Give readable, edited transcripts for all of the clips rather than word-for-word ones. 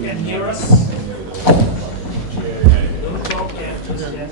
can hear us. Don't talk yet, just yet.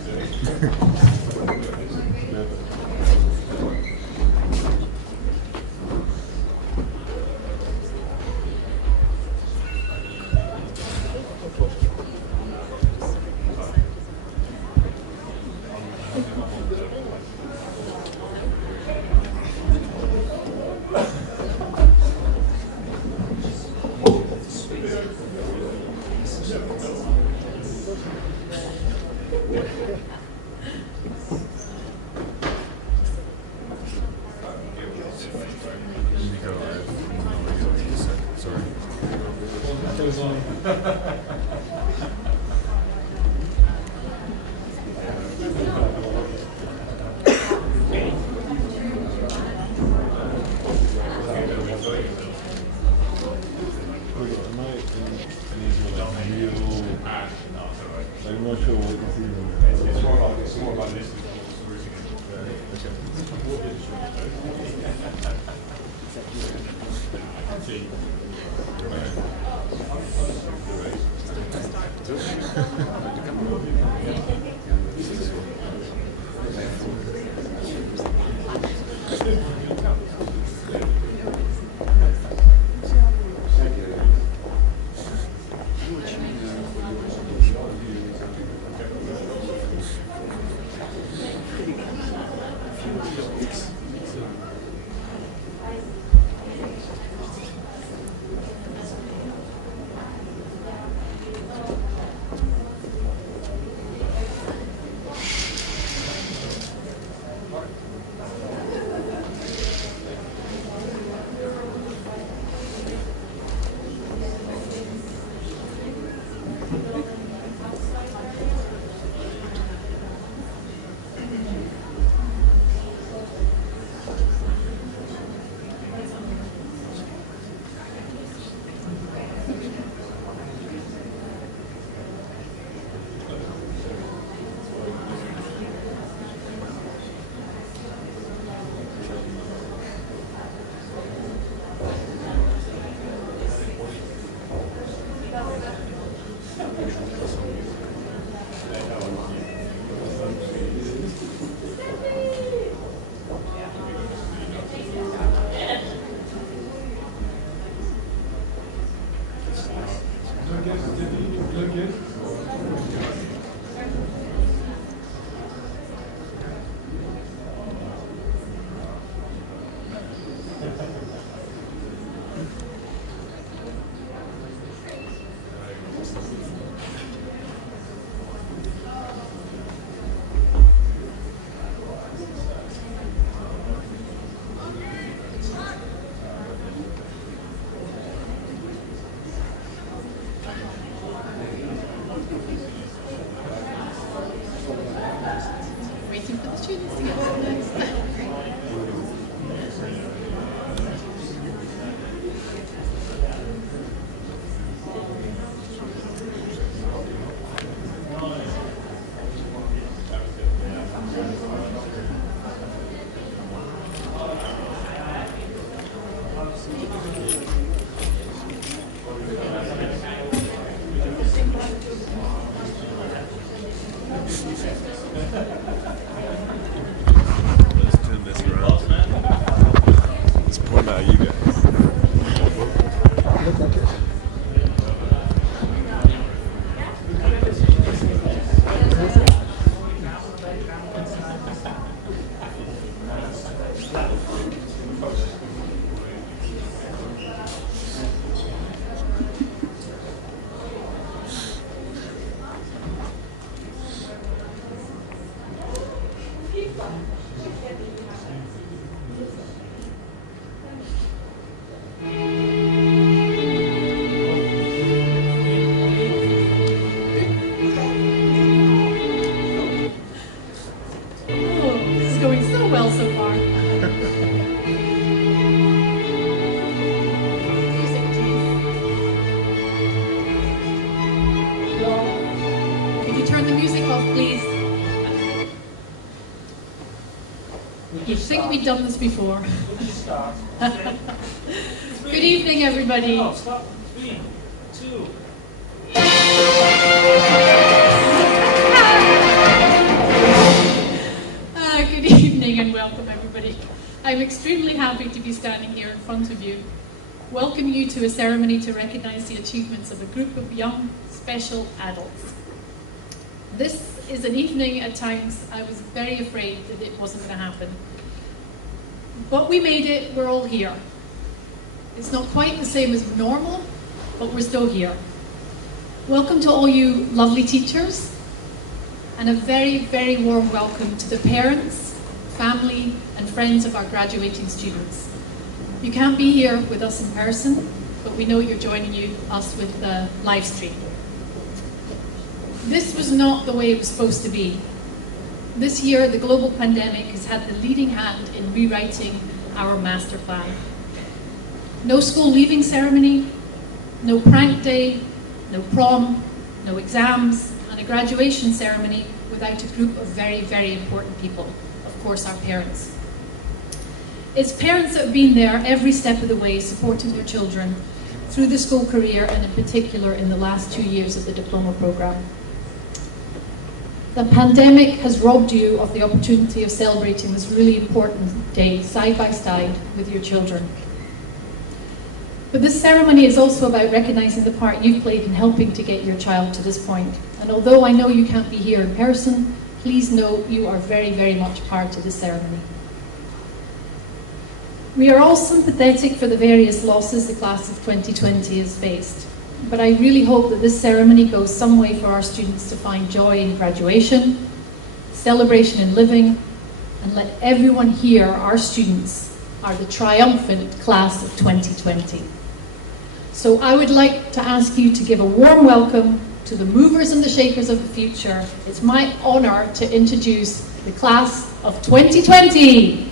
I'm not sure what this is. It's more about listening. Waiting for the students to get organized. Let's turn this around. Let's point out you guys. Oh, this is going so well so far. Music, please. Could you turn the music off, please? You'd think we'd done this before. We can start. Good evening, everybody. Oh, stop. 3, 2, and welcome everybody. I'm extremely happy to be standing here in front of you, welcome you to a ceremony to recognise the achievements of a group of young, special adults. This is an evening at times I was very afraid that it wasn't going to happen. But we made it, we're all here. It's not quite the same as normal, but we're still here. Welcome to all you lovely teachers, and a very, very warm welcome to the parents, family, and friends of our graduating students. You can't be here with us in person, but we know you're joining us with the live stream. This was not the way it was supposed to be. This year, the global pandemic has had the leading hand in rewriting our master plan. No school leaving ceremony, no prank day, no prom, no exams, and a graduation ceremony without a group of very, very important people, of course our parents. It's parents that have been there every step of the way supporting their children through the school career, and in particular in the last 2 years of the diploma programme. The pandemic has robbed you of the opportunity of celebrating this really important day side by side with your children. But this ceremony is also about recognising the part you've played in helping to get your child to this point. And although I know you can't be here in person, please know you are very, very much part of the ceremony. We are all sympathetic for the various losses the class of 2020 has faced. But I really hope that this ceremony goes some way for our students to find joy in graduation, celebration in living, and let everyone hear our students are the triumphant class of 2020. So I would like to ask you to give a warm welcome to the movers and the shakers of the future. It's my honour to introduce the class of 2020.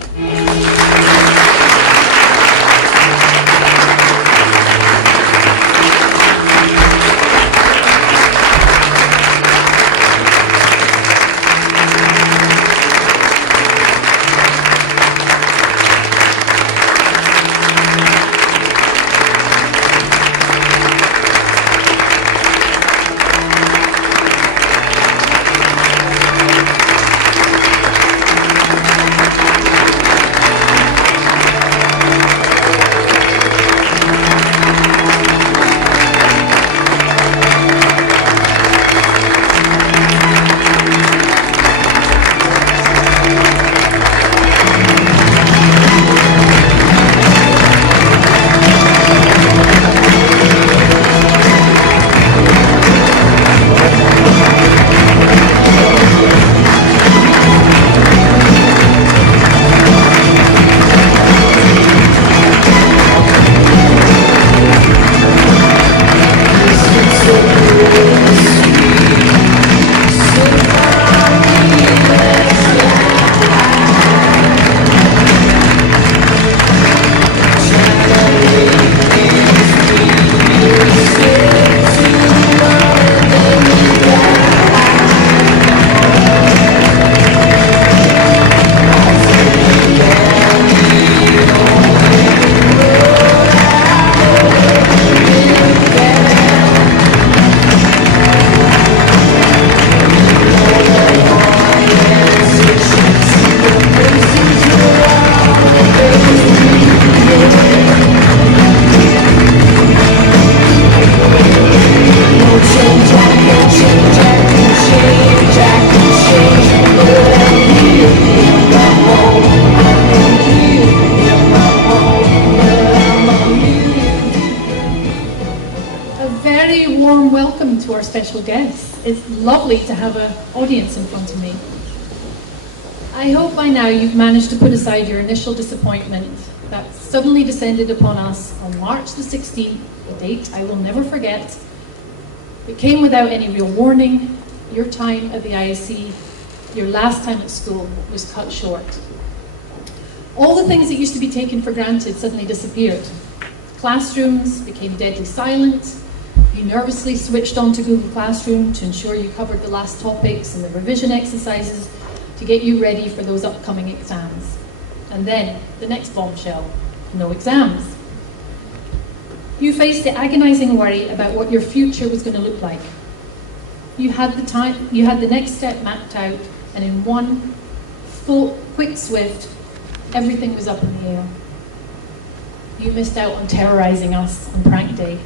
Special guests. It's lovely to have an audience in front of me. I hope by now you've managed to put aside your initial disappointment that suddenly descended upon us on March the 16th, a date I will never forget. It came without any real warning. Your time at the ISE, your last time at school, was cut short. All the things that used to be taken for granted suddenly disappeared. Classrooms became deadly silent. You nervously switched on to Google Classroom to ensure you covered the last topics and the revision exercises to get you ready for those upcoming exams. And then, the next bombshell, no exams. You faced the agonizing worry about what your future was going to look like. You had the next step mapped out, and in one quick, swift, everything was up in the air. You missed out on terrorizing us on prank day.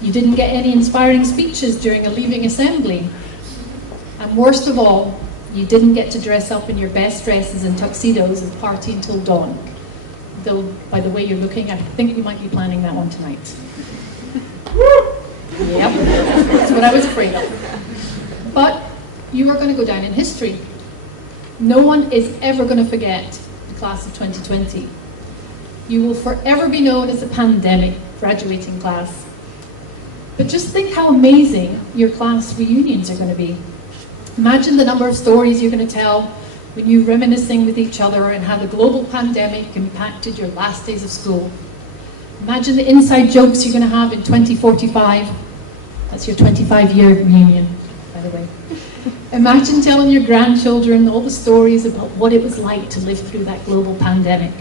You didn't get any inspiring speeches during a leaving assembly. And worst of all, you didn't get to dress up in your best dresses and tuxedos and party until dawn. Though, by the way you're looking, I think we might be planning that one tonight. Yep, that's what I was afraid of. But you are going to go down in history. No one is ever going to forget the class of 2020. You will forever be known as a pandemic graduating class. But just think how amazing your class reunions are going to be. Imagine the number of stories you're going to tell when you're reminiscing with each other and how the global pandemic impacted your last days of school. Imagine the inside jokes you're going to have in 2045. That's your 25-year reunion, by the way. Imagine telling your grandchildren all the stories about what it was like to live through that global pandemic.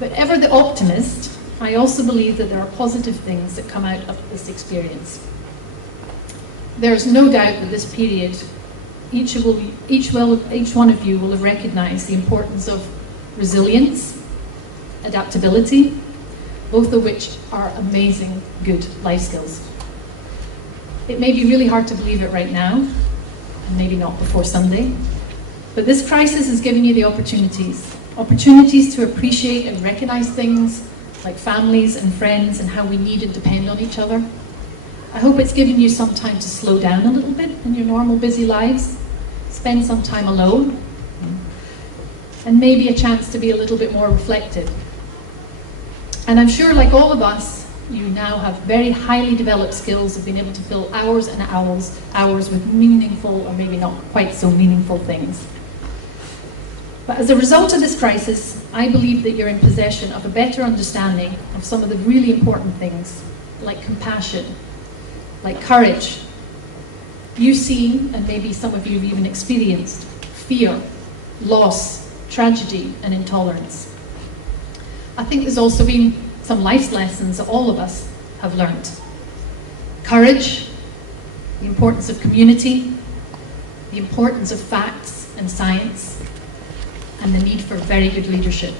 But ever the optimist, I also believe that there are positive things that come out of this experience. There's no doubt that this period, each one of you will have recognized the importance of resilience, adaptability, both of which are amazing, good life skills. It may be really hard to believe it right now, and maybe not before Sunday, but this crisis is giving you the opportunities to appreciate and recognize things like families and friends and how we need and depend on each other. I hope it's given you some time to slow down a little bit in your normal busy lives, spend some time alone, and maybe a chance to be a little bit more reflective. And I'm sure, like all of us, you now have very highly developed skills of being able to fill hours and hours with meaningful or maybe not quite so meaningful things. But as a result of this crisis, I believe that you're in possession of a better understanding of some of the really important things, like compassion, like courage. You've seen, and maybe some of you have even experienced, fear, loss, tragedy, and intolerance. I think there's also been some life lessons that all of us have learned. Courage, the importance of community, the importance of facts and science, and the need for very good leadership.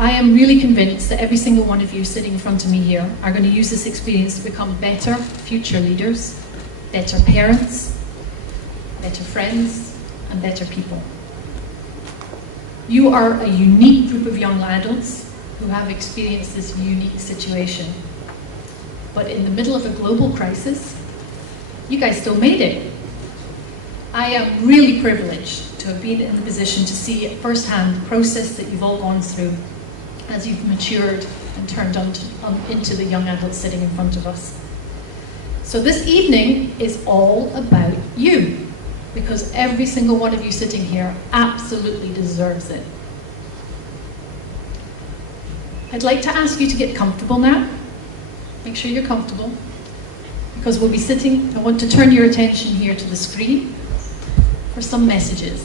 I am really convinced that every single one of you sitting in front of me here are going to use this experience to become better future leaders, better parents, better friends, and better people. You are a unique group of young adults who have experienced this unique situation. But in the middle of a global crisis, you guys still made it. I am really privileged to have been in the position to see at firsthand the process that you've all gone through as you've matured and turned into the young adults sitting in front of us. So this evening is all about you, because every single one of you sitting here absolutely deserves it. I'd like to ask you to get comfortable now. Make sure you're comfortable, because we'll be sitting. I want to turn your attention here to the screen for some messages.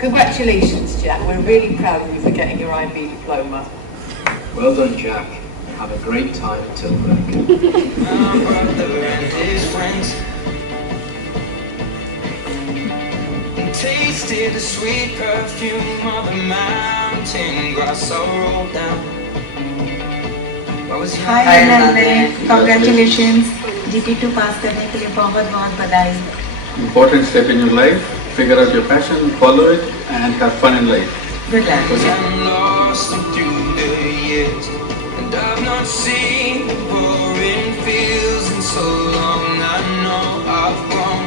Congratulations, Jack. We're really proud of you for getting your IB diploma. Well done, Jack. Have a great time at Tilburg. My brother and his friends tasted the sweet perfume of the mountain grass I rolled down. Hi नन्हे, congratulations. GT2 पास करने के लिए बहुत बहुत बधाई. Important step in your life. Figure out your passion, follow it, and have fun in life. Good luck. I'm lost through the years, and I've not seen the boring fields in so long. I know I've grown.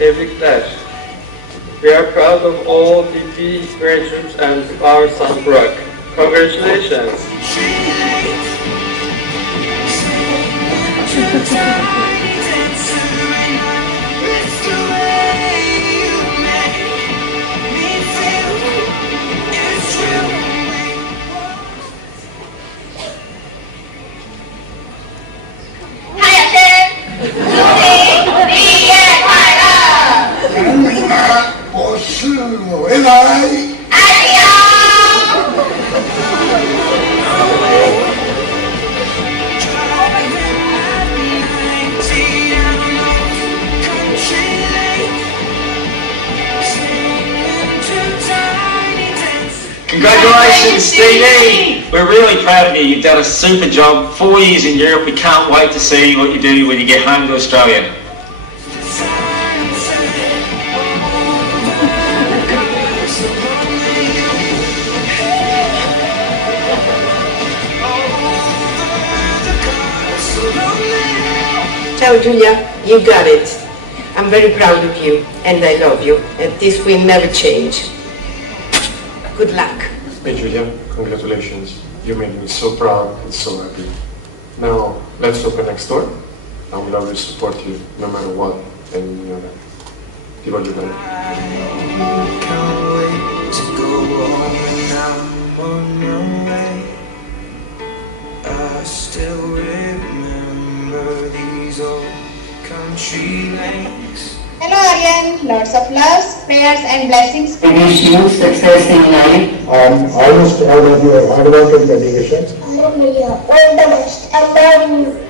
every class. We are proud of all DP graduates and of our son Brock. Congratulations! Congratulations, Stevie! We're really proud of you. You've done a super job. 4 years in Europe. We can't wait to see what you do when you get home to Australia. Ciao Giulia, you got it. I'm very proud of you and I love you, and this will never change. Good luck. Hey Julia, congratulations. You made me so proud and so happy. Now, let's open next door. I will always support you no matter what, and you know that. Ti voglio bene. Can't wait to go home and I'm on my way. I still remember these old country lanes. Hello Aryan, lots of love, prayers and blessings. I wish you success in life. I'm almost proud of your hard work and dedication. Hallelujah, all the best. I love you.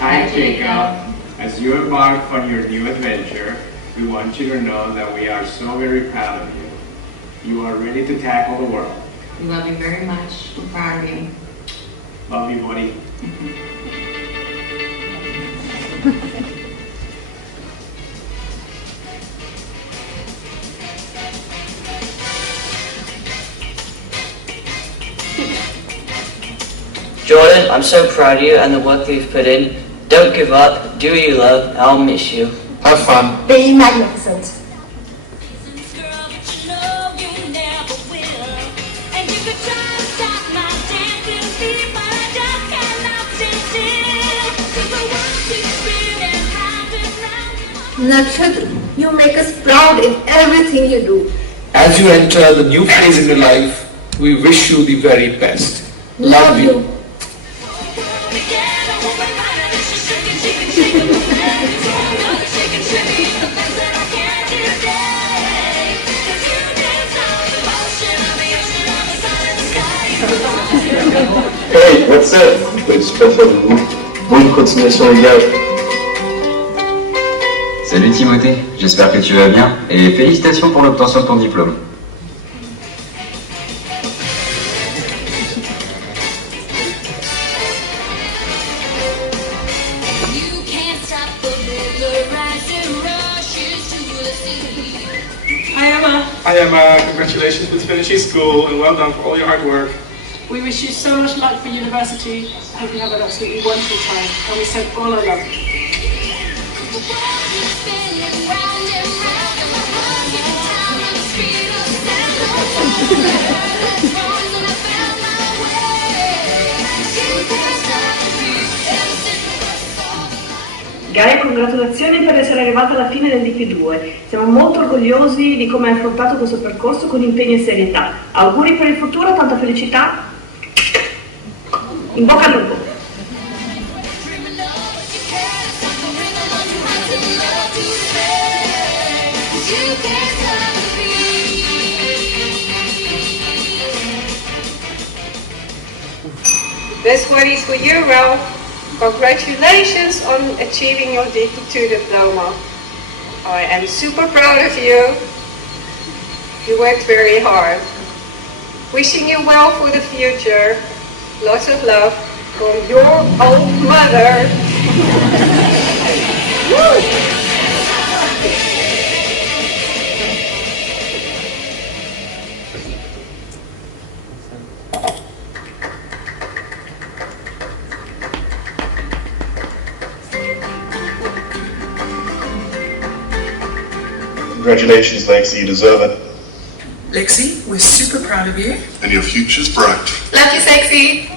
Hi Jacob, as you embark on your new adventure, we want you to know that we are so very proud of you. You are ready to tackle the world. We love you very much. We're proud of you. Love you, buddy. Jordan, I'm so proud of you and the work you've put in. Don't give up, do what you love, I'll miss you. Have fun. Be magnificent. Nakshatra, you make us proud in everything you do. As you enter the new phase in your life, we wish you the very best. Love you. Hey, what's up? J'espère faire de vous. Bonne continuation les gars. Salut Timothée, j'espère que tu vas bien et félicitations pour l'obtention de ton diplôme. Hi Emma, congratulations with finishing school and well done for all your hard work. We wish you so much luck for university. I hope you have an absolutely wonderful time, and we send all our love. Gaia, congratulazioni per essere arrivata alla fine del DP2. Siamo molto orgogliosi di come hai affrontato questo percorso con impegno e serietà. Auguri per il futuro, tanta felicità. In bocca al lupo. This one is for you, Ralph. Congratulations on achieving your DP2 diploma. I am super proud of you. You worked very hard. Wishing you well for the future. Lots of love from your old mother. Congratulations, Lexi, you deserve it. Lexi, we're super proud of you. And your future's bright. Love you, sexy.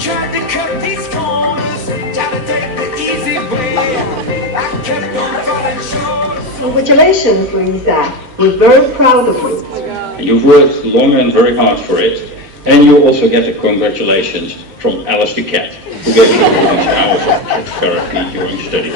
Tried to cut these corners, tried to take the easy way. I kept on falling short. Congratulations, Lisa. We're very proud of you. You've worked long and very hard for it, and you also get a congratulations from Alice the cat, who gave you all these hours of therapy during study.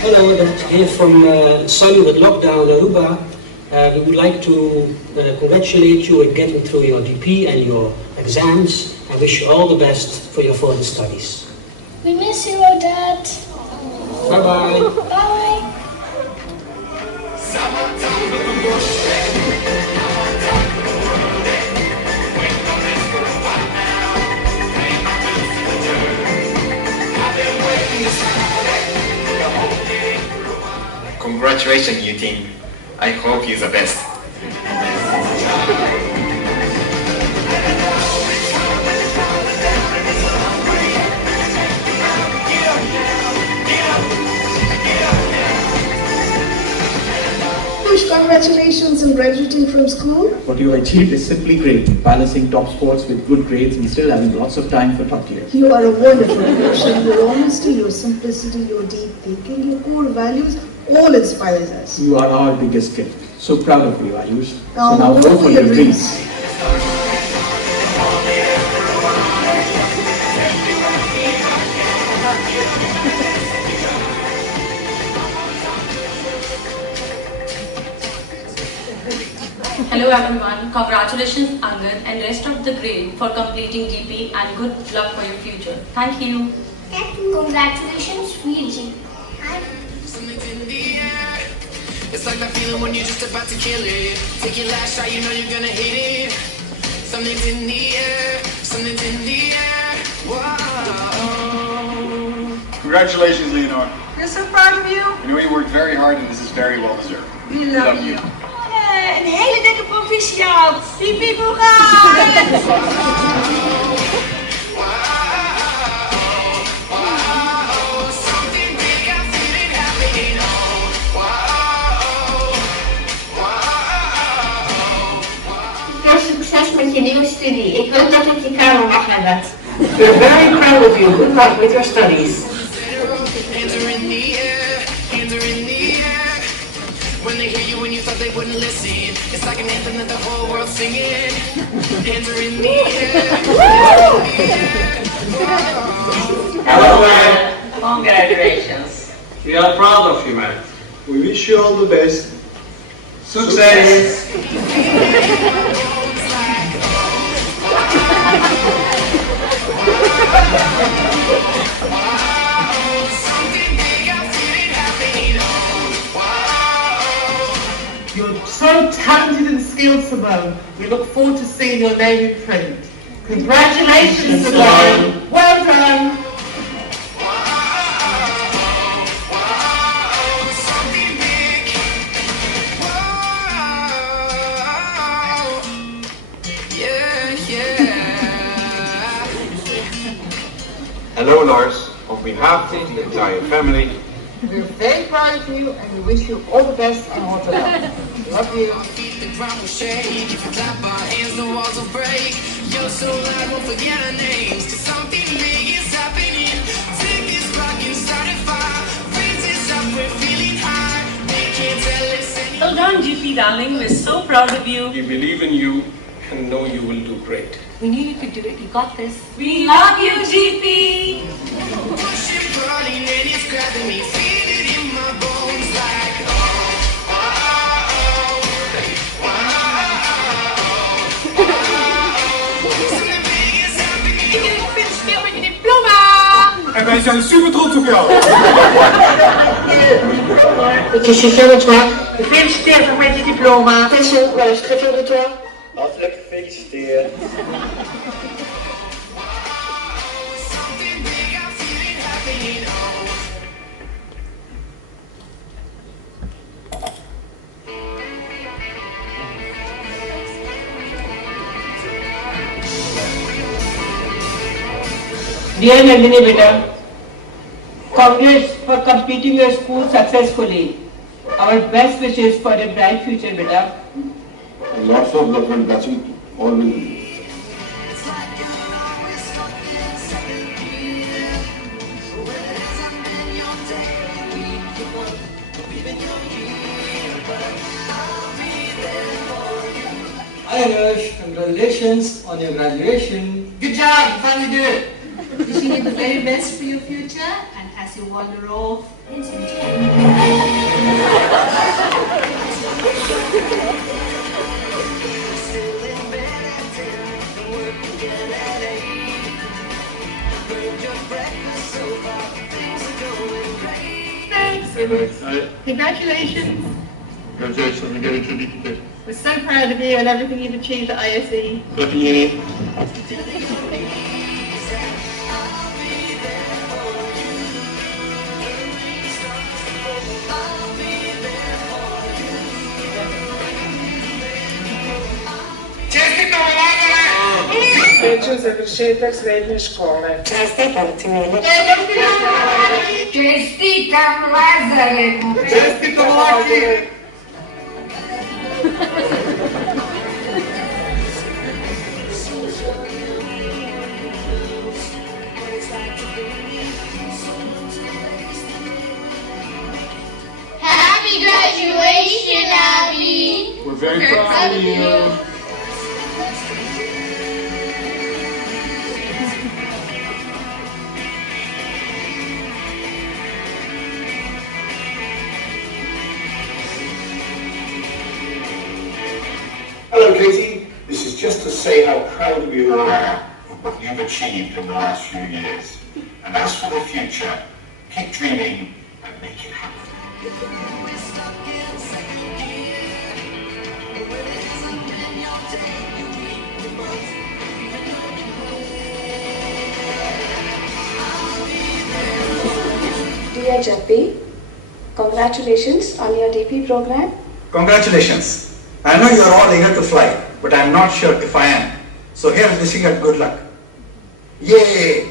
Hello, that's here from sunny with lockdown Aruba. We would like to congratulate you in getting through your DP and your exams and wish you all the best for your further studies. We miss you, Dad. Bye-bye. Bye. Congratulations, you team. I hope you're the best. Push, congratulations on graduating from school. What you achieved is simply great. Balancing top sports with good grades and still having lots of time for top tier. You are a wonderful person. Your honesty, your simplicity, your deep thinking, your core values all inspires us. You are our biggest gift. So proud of you, Ayush. Now, so now go for your dreams. Hello everyone, congratulations Angad and rest of the grade for completing DP and good luck for your future. Thank you. Congratulations, Fiji. It's like that feeling when you're just about to kill it. Take your last shot, you know you're gonna hit it. Something's in the air, something's in the air. Whoa. Congratulations, Leonor. We're so proud of you. I know you worked very hard and this is very well deserved. We love you. Een hele dikke proficiat. Piep, piep, hoera! Veel succes met je nieuwe studie. Ik hoop dat het je kamer mag hebben. We're very proud of you. Good luck with your studies. Hands are in the air, hands are in the air. When they hear you when you thought they wouldn't listen. It's like an anthem that the whole world's singing. Hands are in the air. Hello, man. Congratulations. We are proud of you, man. We wish you all the best. Success. You're so talented and skilled, Simone. We look forward to seeing your name in print. Congratulations, Simone. Well done. Hello, Lars. On behalf of the entire family, We're very proud of you and we wish you all the best and all the love. Love you. the ground will shake. If you clap our hands, the walls will break. You're so loud, won't forget our names. 'Cause something big is happening. Take this rock and start a fire. Raise this up, we're feeling high. They can't tell us anything. Well done, GP darling. We're so proud of you. We believe in you and know you will do great. We knew you could do it. You got this. We love you, GP. Pushing, pulling, and it's grabbing me. Feel it in my bones like, oh, oh, oh, oh, oh, oh, oh. Something big is happening. Gefeliciteerd met je diploma. En wij zijn super trots op jou. Je suis fier de toi. Gefeliciteerd met je diploma. Attention, voilà, je suis très fier de toi. Hartelijk gefeliciteerd. Something big, I feel it happening. Oh. Dear Nandini beta, congrats for completing your school successfully. Our best wishes for a bright future beta. Lots of love and blessing always. Hi Anush, congratulations on your graduation. Good job, you finally did it. Wishing you the very best for your future and as you wander off into Thanks. Congratulations. Congratulations on getting to the We're so proud of you and everything you've achieved at ISE. Happy Uni. Srećan završetak srednje škole. Čestitam ti, Mile. Čestitam Lazare. Čestitam Laki. Happy graduation, Abby. We're very proud of you. Hello, Katie. This is just to say how proud of you are of what you've achieved in the last few years. And as for the future, keep dreaming and make it happen. Dear Jeffy, congratulations on your DP program. Congratulations. I know you are all eager to fly, but I am not sure if I am. So here is wishing you good luck. Yay!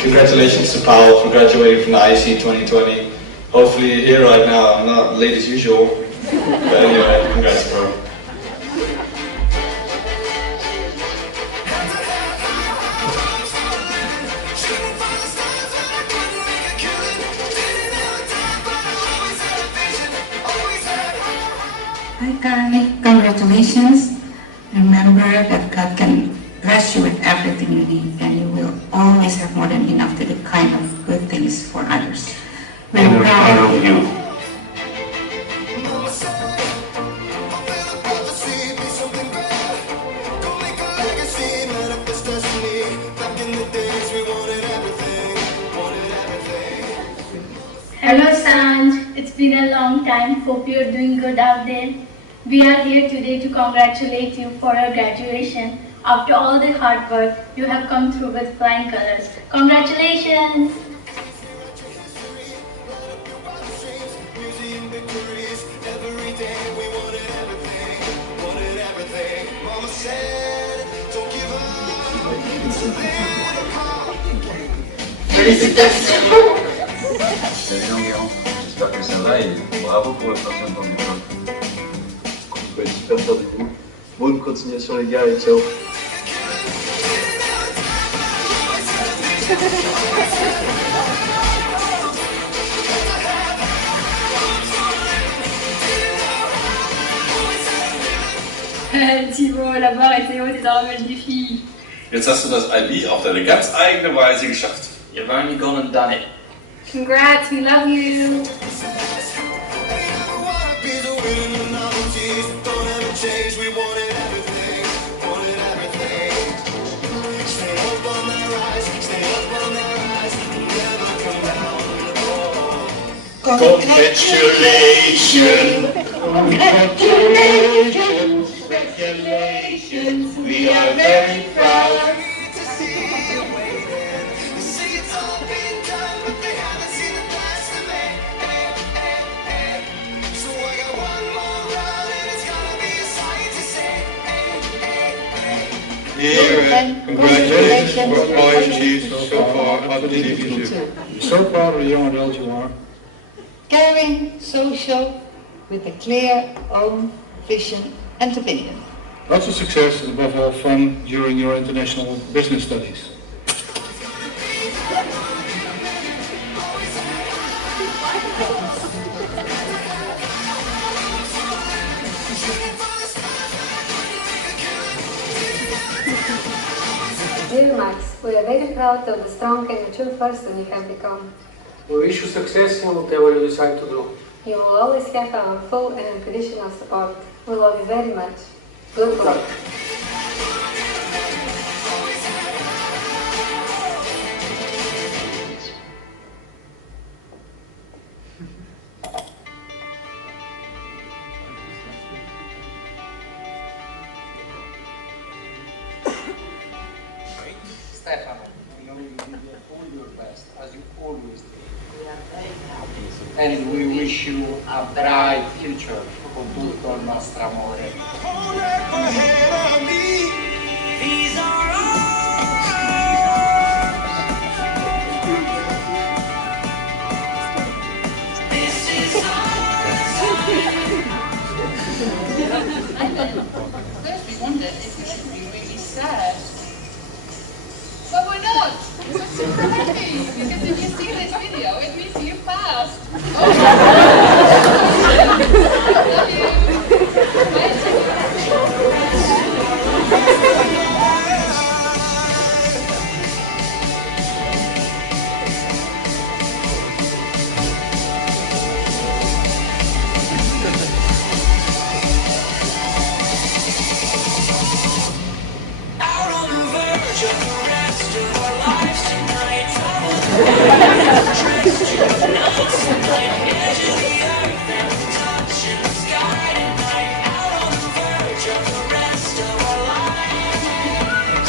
Congratulations to Paul for graduating from the ISE 2020. Hopefully you're here right now. I'm not late as usual. But anyway, congrats, bro. Hi Kai, congratulations. Remember that God can bless you with everything you need and you will always have more than enough to do kind of good things for others. We're proud of you. Back in the days we wanted everything, wanted everything. Hello Sanj, it's been a long time. Hope you're doing good out there. We are here today to congratulate you for your graduation. After all the hard work, you have come through with flying colors. Congratulations! Félicitations. J'espère que ça va et bravo pour le passage dans l'école. Je vais être super fier de vous. Bonne continuation les gars et ciao. Timo, la barre était haute et t'as remis le défi. Jetzt hast du das IB auf deine ganz eigene Weise geschafft. You've only gone and done it. Congrats, we love you. Congratulations! Congratulations! Congratulations! We are very proud. Congratulations for all you achieved so far up to DP2. So proud of the young adult you are. Caring, social, with a clear own vision and opinion. Lots of success and above all fun during your international business studies. Dear Max, we are very proud of the strong and mature person you have become. We wish you success in whatever you decide to do. You will always have our full and unconditional support. We love you very much. Good luck. Stefano, we know you will do all your best, as you always do. We are very happy. And we wish you a bright future con tutto il nostro amore. First we wondered if we should be really sad. But we're not! We're super happy! Because if you see this video, it means you passed! Love you! Out on the verge of the rest of our lives tonight. Dressed to the nines tonight. Edge of the earth and we're touching the sky tonight. Out on the verge of the rest of our lives.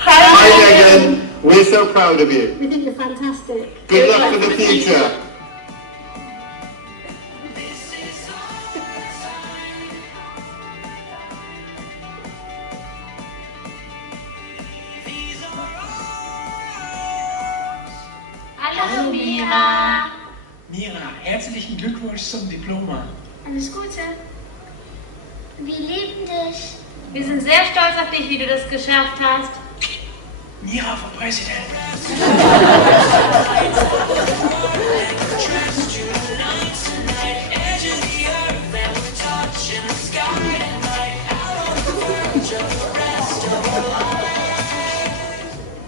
Hi Megan, we're so proud of you. We think you're fantastic. Good luck for the future. Hallo Mira. Mira, herzlichen Glückwunsch zum Diploma. Alles Gute. Wir lieben dich. Wir sind sehr stolz auf dich, wie du das geschafft hast. Mira for President.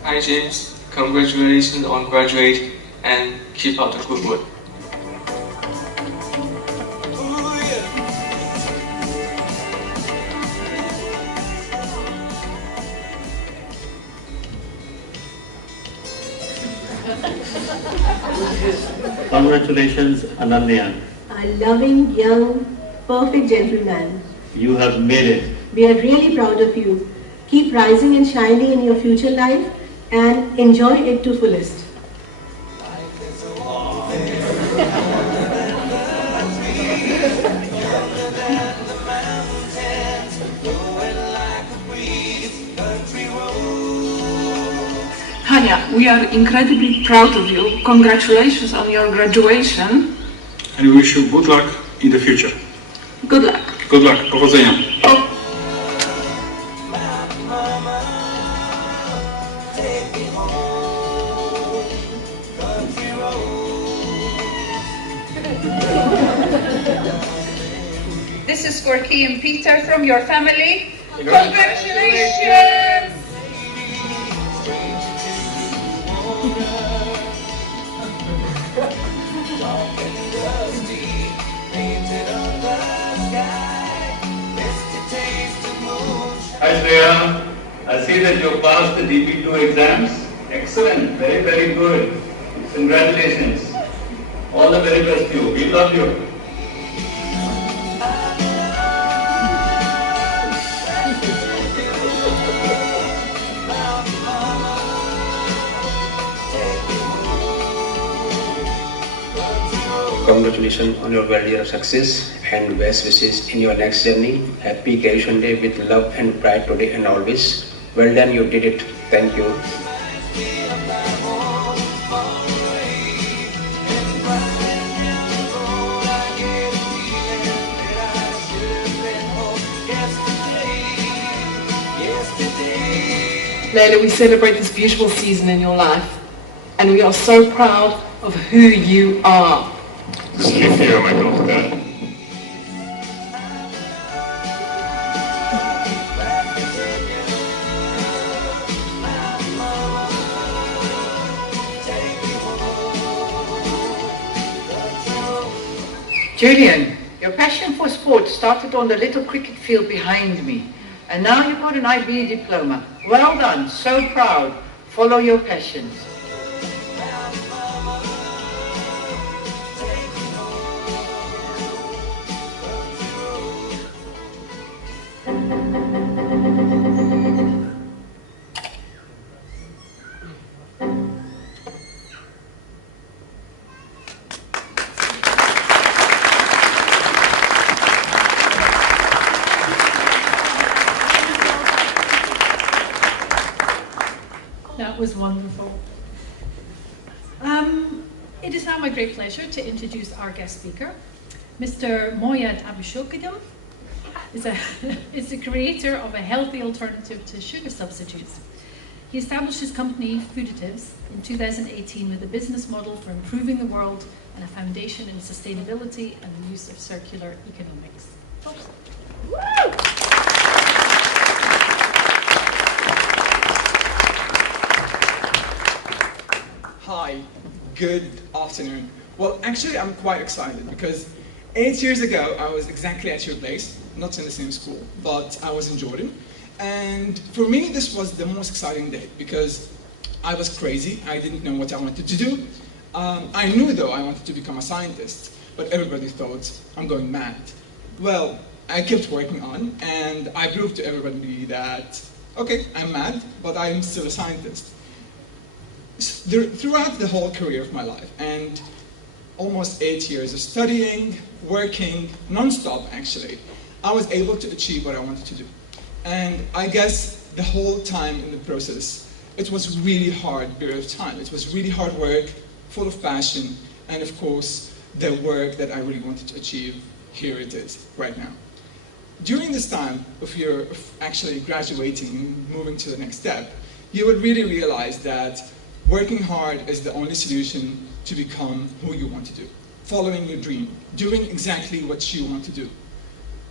Hi James, congratulations on graduating and keep up the good work. Congratulations, Ananya. A loving, young, perfect gentleman. You have made it. We are really proud of you. Keep rising and shining in your future life and enjoy it to fullest. Hania, we are incredibly proud of you. Congratulations on your graduation. And we wish you good luck in the future. Good luck. Good luck. Powodzenia. This is for Key and Peter from your family. Congratulations! Hi Shreya, I see that you passed the DP2 exams. Excellent, very, very good. Congratulations. All the very best to you. We love you. Congratulations on your well-deserved success and best wishes in your next journey. Happy graduation day with love and pride today and always. Well done, you did it. Thank you. Layla, we celebrate this beautiful season in your life, and we are so proud of who you are. Slippier, my daughter. Julian, your passion for sport started on the little cricket field behind me, and now you've got an IB diploma. Well done, so proud. Follow your passions. That was wonderful. It is now my great pleasure to introduce our guest speaker, Mr. Moyad Abushokedem. Is the creator of a healthy alternative to sugar substitutes. He established his company, Fooditives, in 2018 with a business model for improving the world and a foundation in sustainability and the use of circular economics. Hi, good afternoon. Well, actually, I'm quite excited because 8 years ago, I was exactly at your place, not in the same school, but I was in Jordan. And for me, this was the most exciting day because I was crazy. I didn't know what I wanted to do. I knew, though, I wanted to become a scientist, but everybody thought I'm going mad. Well, I kept working on, and I proved to everybody that, okay, I'm mad, but I'm still a scientist. Throughout the whole career of my life, and almost 8 years of studying, working, non-stop actually, I was able to achieve what I wanted to do. And I guess the whole time in the process, it was really hard period of time. It was really hard work, full of passion, and of course, the work that I really wanted to achieve, here it is, right now. During this time of actually graduating and moving to the next step, you would really realize that working hard is the only solution to become who you want to do. Following your dream, doing exactly what you want to do.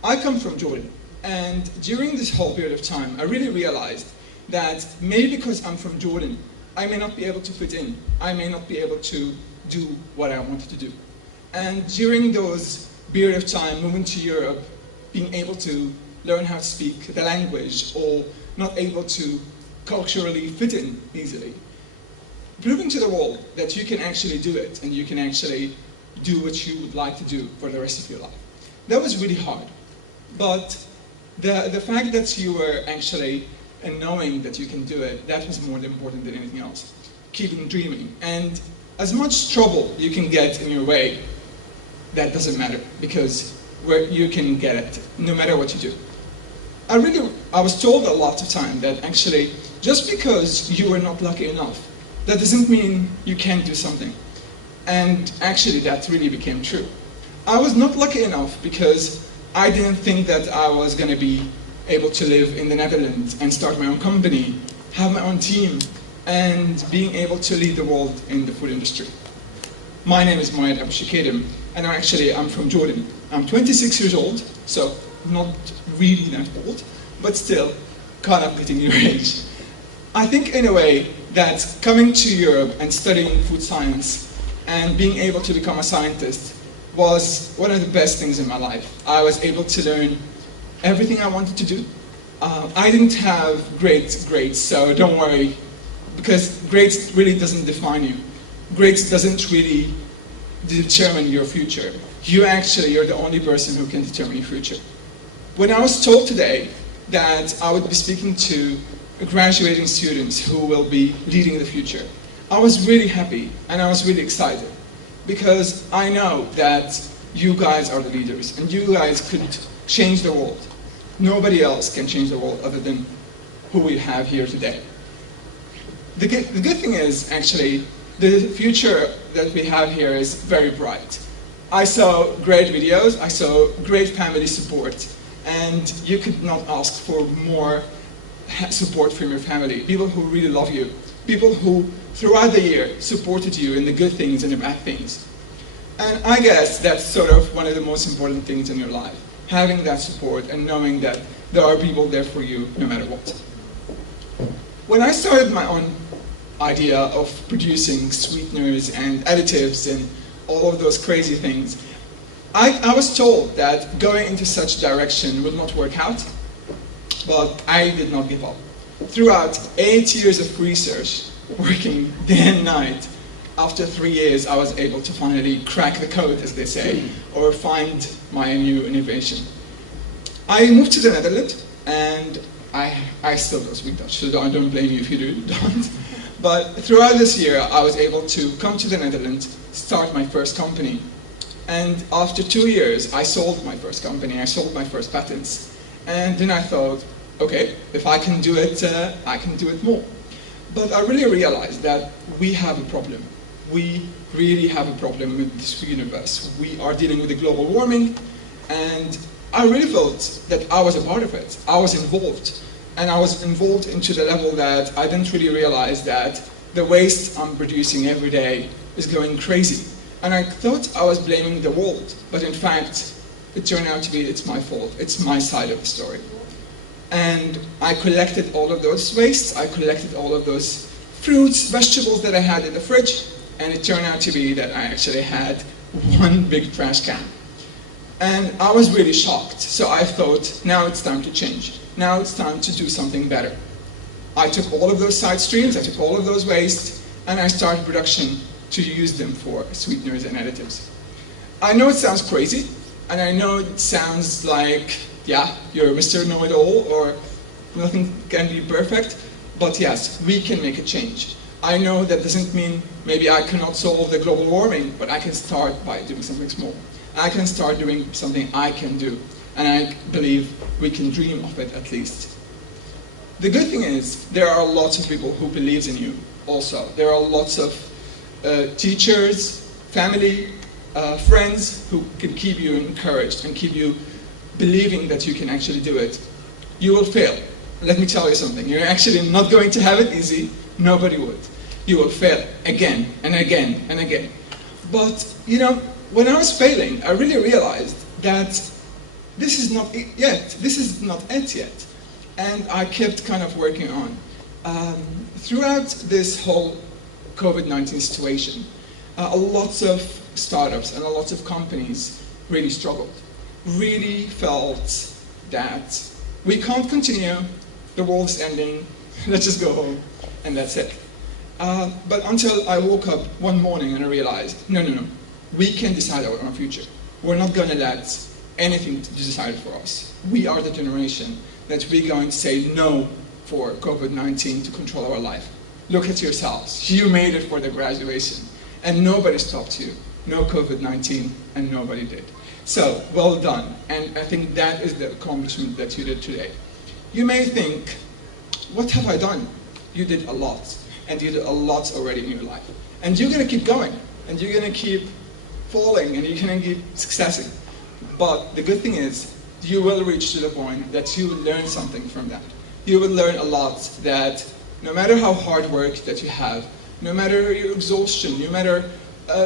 I come from Jordan, and during this whole period of time, I really realized that maybe because I'm from Jordan, I may not be able to fit in. I may not be able to do what I wanted to do. And during those period of time, moving to Europe, being able to learn how to speak the language, or not able to culturally fit in easily, proving to the world that you can actually do it and you can actually do what you would like to do for the rest of your life. That was really hard. But the fact that you were actually and knowing that you can do it, that was more important than anything else. Keeping dreaming. And as much trouble you can get in your way, that doesn't matter, because you can get it no matter what you do. I was told a lot of time that actually just because you were not lucky enough, that doesn't mean you can't do something. And actually that really became true. I was not lucky enough because I didn't think that I was going to be able to live in the Netherlands and start my own company, have my own team, and being able to lead the world in the food industry. My name is Moyed Aboushikedim, and I'm from Jordan. I'm 26 years old, so not really that old, but still kind of getting your age. I think in a way that coming to Europe and studying food science and being able to become a scientist was one of the best things in my life. I was able to learn everything I wanted to do. I didn't have great grades, so don't worry, because grades really doesn't define you. Grades doesn't really determine your future. You're the only person who can determine your future. When I was told today that I would be speaking to graduating students who will be leading the future, I was really happy and I was really excited, because I know that you guys are the leaders and you guys could change the world. Nobody else can change the world other than who we have here today. The good thing is, actually, the future that we have here is very bright. I saw great videos, I saw great family support, and you could not ask for more support from your family. People who really love you, people who throughout the year supported you in the good things and the bad things. And I guess that's sort of one of the most important things in your life, having that support and knowing that there are people there for you no matter what. When I started my own idea of producing sweeteners and additives and all of those crazy things, I was told that going into such direction would not work out, but I did not give up. Throughout 8 years of research, working day and night, after 3 years I was able to finally crack the code, as they say, or find my new innovation. I moved to the Netherlands, and I still don't speak Dutch, so I don't blame you if you don't. But throughout this year, I was able to come to the Netherlands, start my first company. And after 2 years, I sold my first company, I sold my first patents. And then I thought, okay, if I can do it, I can do it more. But I really realized that we have a problem. We really have a problem with this universe. We are dealing with the global warming, and I really felt that I was a part of it. I was involved. And I was involved into the level that I didn't really realize that the waste I'm producing every day is going crazy. And I thought I was blaming the world, but in fact, it turned out to be it's my fault. It's my side of the story. And I collected all of those wastes, I collected all of those fruits, vegetables that I had in the fridge, and it turned out to be that I actually had one big trash can. And I was really shocked, so I thought, now it's time to change. Now it's time to do something better. I took all of those side streams, I took all of those waste, and I started production to use them for sweeteners and additives. I know it sounds crazy, and I know it sounds like, yeah, you're Mr. Know-it-all, or nothing can be perfect, but yes, we can make a change. I know that doesn't mean maybe I cannot solve the global warming, but I can start by doing something small. I can start doing something I can do, and I believe we can dream of it at least. The good thing is, there are lots of people who believe in you also. There are lots of teachers, family, friends who can keep you encouraged and keep you believing that you can actually do it. You will fail. Let me tell you something. You're actually not going to have it easy. Nobody would. You will fail again and again and again. But, you know, when I was failing, I really realized that this is not it yet. This is not it yet. And I kept kind of working on. Throughout this whole COVID-19 situation, a lot of startups and a lot of companies really struggled. Really felt that we can't continue, the world is ending, let's just go home, and that's it. But until I woke up one morning and I realized, no, we can decide our own future. We're not going to let anything to decide for us. We are the generation that we're going to say no for COVID-19 to control our life. Look at yourselves. You made it for the graduation, and nobody stopped you. No COVID-19, and nobody did. So, well done. And I think that is the accomplishment that you did today. You may think, what have I done? You did a lot, and you did a lot already in your life. And you're going to keep going, and you're going to keep falling, and you're going to keep successing. But the good thing is, you will reach to the point that you will learn something from that. You will learn a lot that no matter how hard work that you have, no matter your exhaustion, no matter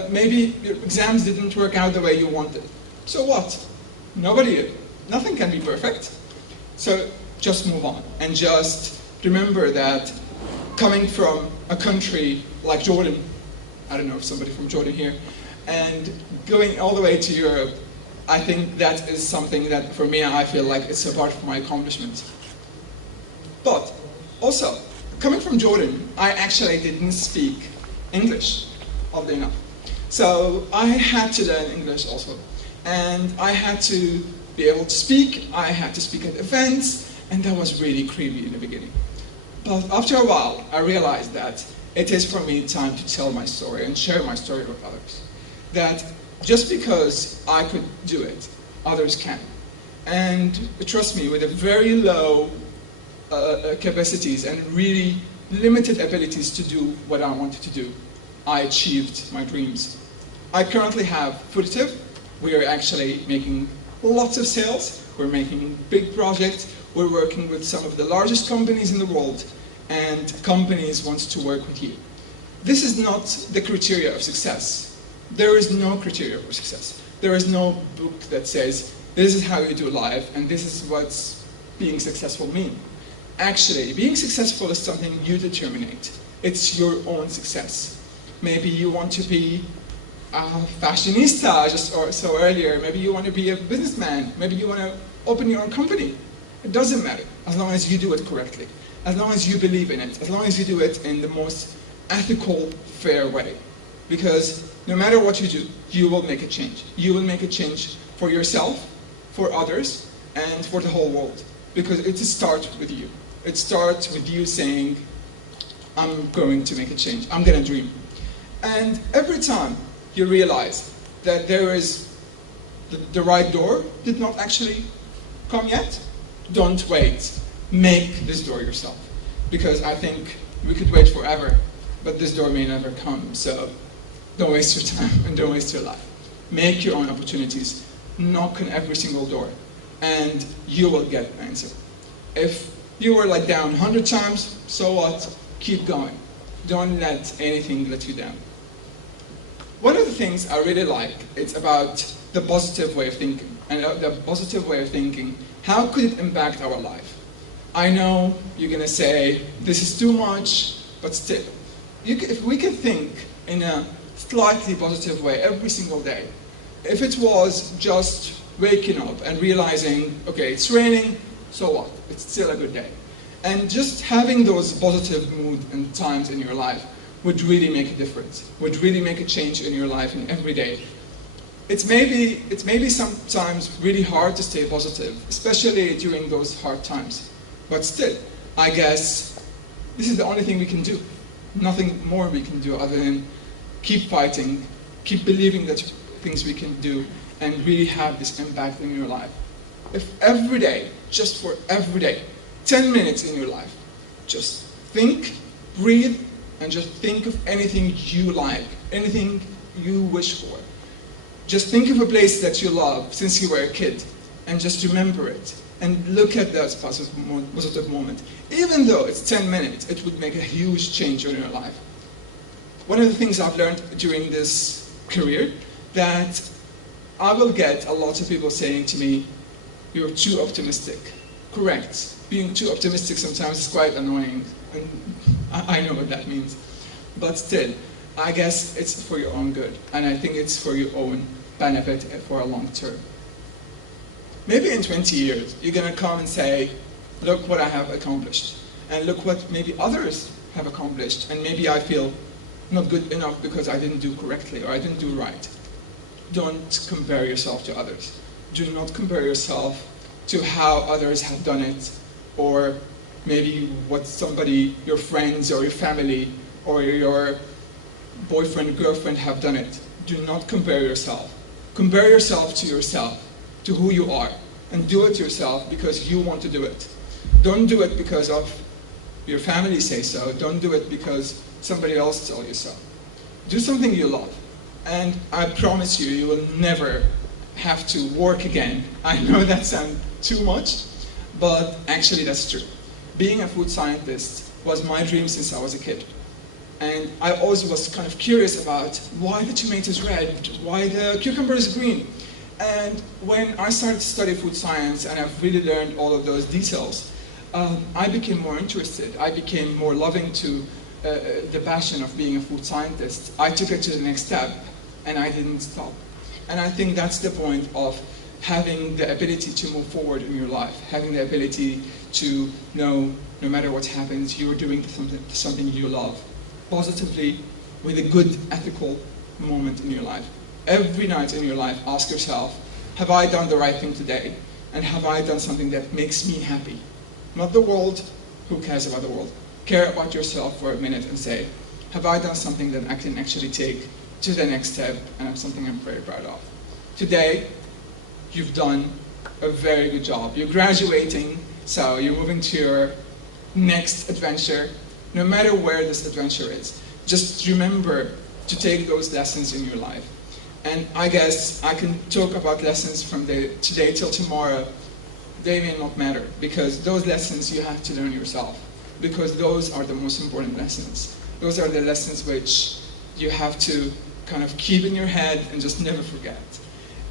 maybe your exams didn't work out the way you wanted. So what? Nothing can be perfect. So just move on and just remember that coming from a country like Jordan, I don't know if somebody from Jordan here, and going all the way to Europe, I think that is something that for me I feel like it's a part of my accomplishment. But also, coming from Jordan, I actually didn't speak English, oddly enough. So I had to learn English also. And I had to be able to speak, I had to speak at events, and that was really creepy in the beginning. But after a while, I realized that it is for me time to tell my story and share my story with others. That just because I could do it, others can. And trust me, with a very low capacities and really limited abilities to do what I wanted to do, I achieved my dreams. I currently have Foodative. We are actually making lots of sales. We're making big projects. We're working with some of the largest companies in the world, and companies want to work with you. This is not the criteria of success. There is no criteria for success. There is no book that says, this is how you do life, and this is what's being successful mean. Actually, being successful is something you determine. It's your own success. Maybe you want to be a fashionista, so earlier. Maybe you want to be a businessman. Maybe you want to open your own company. It doesn't matter, as long as you do it correctly. As long as you believe in it. As long as you do it in the most ethical, fair way. Because no matter what you do, you will make a change. You will make a change for yourself, for others, and for the whole world. Because it starts with you. It starts with you saying, I'm going to make a change. I'm going to dream. And every time you realize that there is the right door did not actually come yet, don't wait. Make this door yourself. Because I think we could wait forever, but this door may never come. So don't waste your time and don't waste your life. Make your own opportunities. Knock on every single door, and you will get an answer. If you were let down 100 times, so what? Keep going. Don't let anything let you down. One of the things I really like, it's about the positive way of thinking. And the positive way of thinking, how could it impact our life? I know you're going to say, this is too much, but still. If we can think in a slightly positive way every single day, if it was just waking up and realizing, okay, it's raining, so what? It's still a good day. And just having those positive mood and times in your life would really make a difference, would really make a change in your life in every day. It's maybe sometimes really hard to stay positive, especially during those hard times. But still, I guess this is the only thing we can do. Nothing more we can do other than keep fighting, keep believing that things we can do, and really have this impact in your life. If every day, just for every day, 10 minutes in your life, just think, breathe, and just think of anything you like, anything you wish for. Just think of a place that you love since you were a kid, and just remember it, and look at that positive moment. Even though it's 10 minutes, it would make a huge change in your life. One of the things I've learned during this career, that I will get a lot of people saying to me, you're too optimistic. Correct. Being too optimistic sometimes is quite annoying, and I know what that means. But still, I guess it's for your own good, and I think it's for your own benefit for a long term. Maybe in 20 years, you're going to come and say, look what I have accomplished, and look what maybe others have accomplished, and maybe I feel not good enough because I didn't do correctly or I didn't do right. Don't compare yourself to others. Do not compare yourself to how others have done it, or maybe what somebody, your friends or your family or your boyfriend, girlfriend have done it. Do not compare yourself. Compare yourself, to who you are, and do it yourself because you want to do it. Don't do it because of your family say so. Don't do it because somebody else tells you so. Do something you love, and I promise you, you will never have to work again. I know that sounds too much, but actually that's true. Being a food scientist was my dream since I was a kid. And I always was kind of curious about why the tomato is red, why the cucumber is green. And when I started to study food science and I've really learned all of those details, I became more interested. I became more loving to the passion of being a food scientist. I took it to the next step and I didn't stop. And I think that's the point of having the ability to move forward in your life, having the ability to know no matter what happens, you're doing something you love, positively, with a good ethical moment in your life. Every night in your life, ask yourself, have I done the right thing today? And have I done something that makes me happy? Not the world, who cares about the world? Care about yourself for a minute and say, have I done something that I can actually take to the next step, and something I'm very proud of. Today, you've done a very good job. You're graduating, so you're moving to your next adventure, no matter where this adventure is. Just remember to take those lessons in your life. And I guess I can talk about lessons from today till tomorrow. They may not matter, because those lessons you have to learn yourself, because those are the most important lessons. Those are the lessons which you have to kind of keep in your head and just never forget.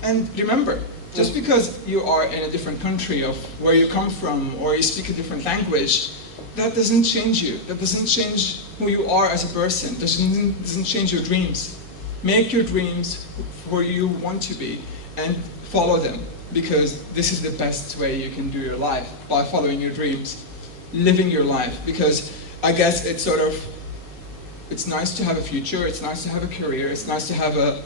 And remember, just because you are in a different country of where you come from, or you speak a different language, that doesn't change you. That doesn't change who you are as a person. Doesn't change your dreams. Make your dreams where you want to be and follow them, because this is the best way you can do your life, by following your dreams, living your life. Because I guess it's nice to have a future, it's nice to have a career, it's nice to have a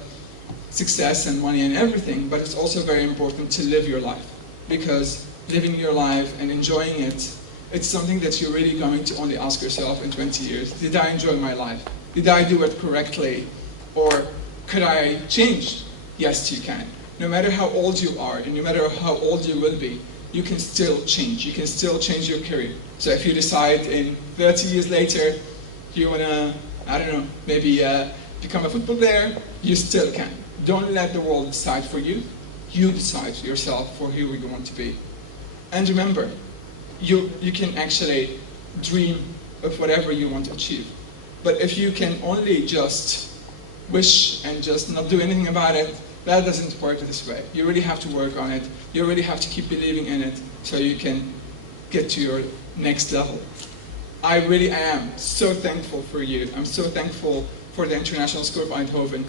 success and money and everything, but it's also very important to live your life, because living your life and enjoying it, it's something that you're really going to only ask yourself in 20 years. Did I enjoy my life? Did I do it correctly? Or could I change? Yes, you can. No matter how old you are, and no matter how old you will be, you can still change. You can still change your career. So if you decide in 30 years later, you want to, I don't know, maybe become a football player, you still can. Don't let the world decide for you. You decide for yourself for who you want to be. And remember, you can actually dream of whatever you want to achieve. But if you can only just wish and just not do anything about it, that doesn't work this way. You really have to work on it. You really have to keep believing in it so you can get to your next level. I really am so thankful for you. I'm so thankful for the International School of Eindhoven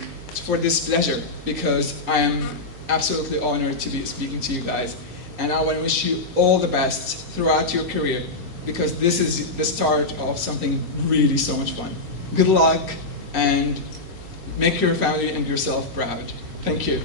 for this pleasure, because I am absolutely honored to be speaking to you guys. And I want to wish you all the best throughout your career, because this is the start of something really so much fun. Good luck, and make your family and yourself proud. Thank you.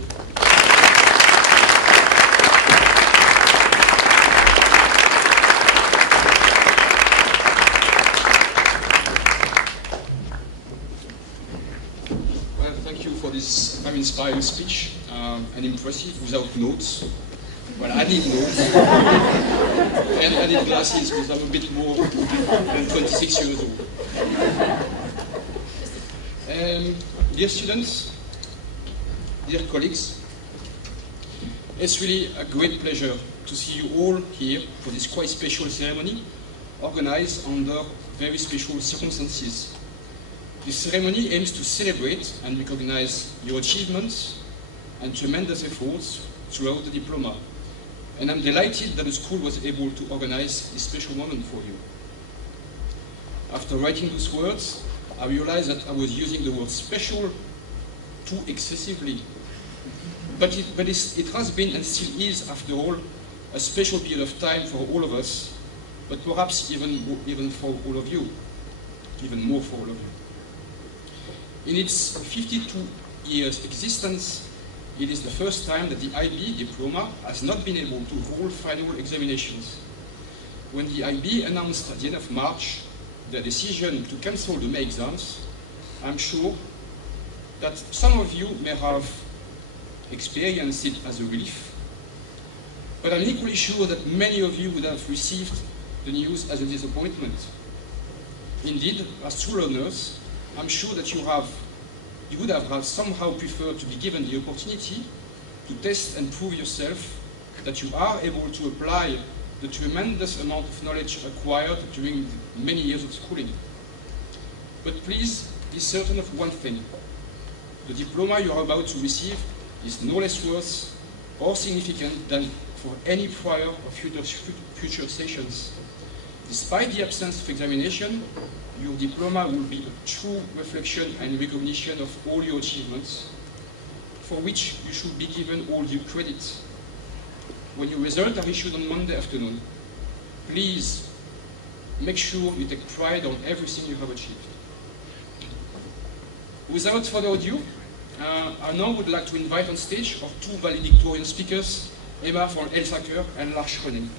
Well, thank you for this very inspiring speech, and impressive, without notes. Well, I need notes, and I need glasses because I'm a bit more than 26 years old. Dear students, dear colleagues, it's really a great pleasure to see you all here for this quite special ceremony, organized under very special circumstances. This ceremony aims to celebrate and recognize your achievements and tremendous efforts throughout the diploma. And I'm delighted that the school was able to organize this special moment for you. After writing those words, I realized that I was using the word special too excessively. But it has been, and still is, after all, a special period of time for all of us, but perhaps even for all of you. even more for all of you. In its 52 years existence, it is the first time that the IB diploma has not been able to hold final examinations. When the IB announced at the end of March the decision to cancel the May exams, I'm sure that some of you may have experienced it as a relief, but I'm equally sure that many of you would have received the news as a disappointment. Indeed, as true learners, I'm sure that you would have somehow preferred to be given the opportunity to test and prove yourself that you are able to apply the tremendous amount of knowledge acquired during many years of schooling. But please be certain of one thing. The diploma you are about to receive is no less worth or significant than for any prior or future sessions. Despite the absence of examination, your diploma will be a true reflection and recognition of all your achievements, for which you should be given all due credit. When your results are issued on Monday afternoon, please make sure you take pride on everything you have achieved. Without further ado, I now would like to invite on stage our two valedictorian speakers, Emma von Elsacker and Lars Schroening.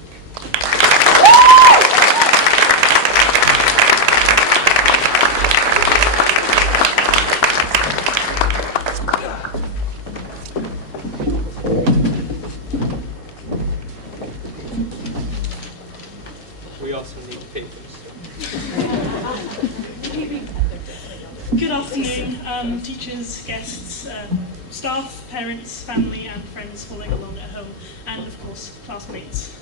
We also need papers. Good afternoon, teachers, guests, staff, parents, family and friends following along at home, and of course, classmates.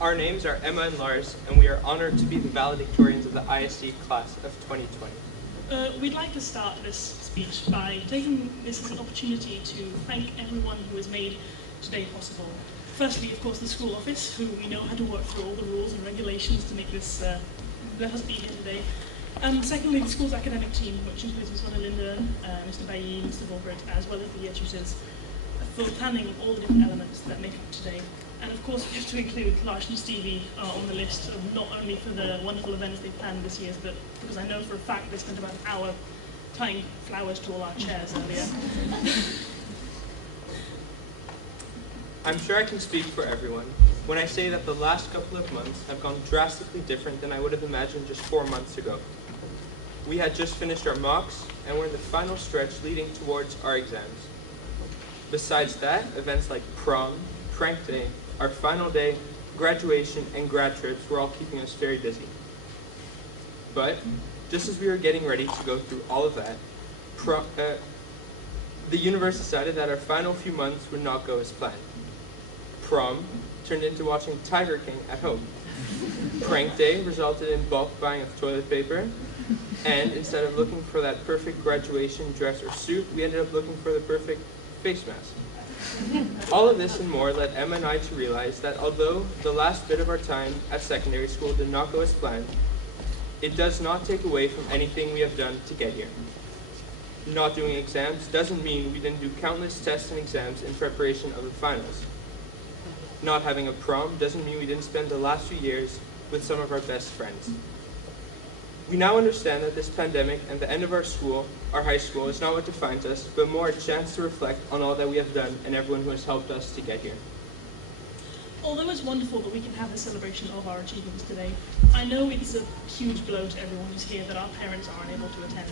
Our names are Emma and Lars, and we are honored to be the valedictorians of the ISE class of 2020. We'd like to start this speech by taking this as an opportunity to thank everyone who has made today possible. Firstly, of course, the school office, who we know had to work through all the rules and regulations to make this, let us be here today. Secondly, the school's academic team, which includes Ms. Linda, Mr. Bailly, Mr. Volbert, as well as the year tutors, for planning all the different elements that make up today. And of course, we have to include Lars and Stevie on the list, not only for the wonderful events they planned this year, but because I know for a fact they spent about an hour tying flowers to all our chairs earlier. I'm sure I can speak for everyone when I say that the last couple of months have gone drastically different than I would have imagined just 4 months ago. We had just finished our mocks, and we're in the final stretch leading towards our exams. Besides that, events like prom, prank day, our final day, graduation, and grad trips were all keeping us very busy. But, just as we were getting ready to go through all of that, the universe decided that our final few months would not go as planned. Prom turned into watching Tiger King at home. Prank day resulted in bulk buying of toilet paper. And instead of looking for that perfect graduation dress or suit, we ended up looking for the perfect face mask. All of this and more led Emma and I to realize that although the last bit of our time at secondary school did not go as planned, it does not take away from anything we have done to get here. Not doing exams doesn't mean we didn't do countless tests and exams in preparation of the finals. Not having a prom doesn't mean we didn't spend the last few years with some of our best friends. We now understand that this pandemic and the end of our high school, is not what defines us, but more a chance to reflect on all that we have done and everyone who has helped us to get here. Although it's wonderful that we can have this celebration of our achievements today, I know it's a huge blow to everyone who's here that our parents aren't able to attend.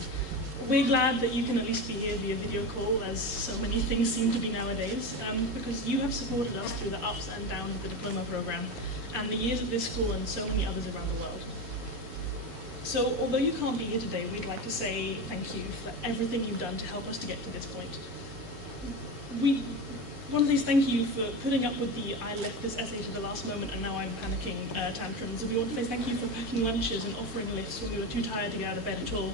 We're glad that you can at least be here via video call, as so many things seem to be nowadays, because you have supported us through the ups and downs of the diploma program, and the years of this school and so many others around the world. So, although you can't be here today, we'd like to say thank you for everything you've done to help us to get to this point. We want to say thank you for putting up with the I left this essay to the last moment and now I'm panicking tantrums. And we want to say thank you for packing lunches and offering lifts when we were too tired to get out of bed at all.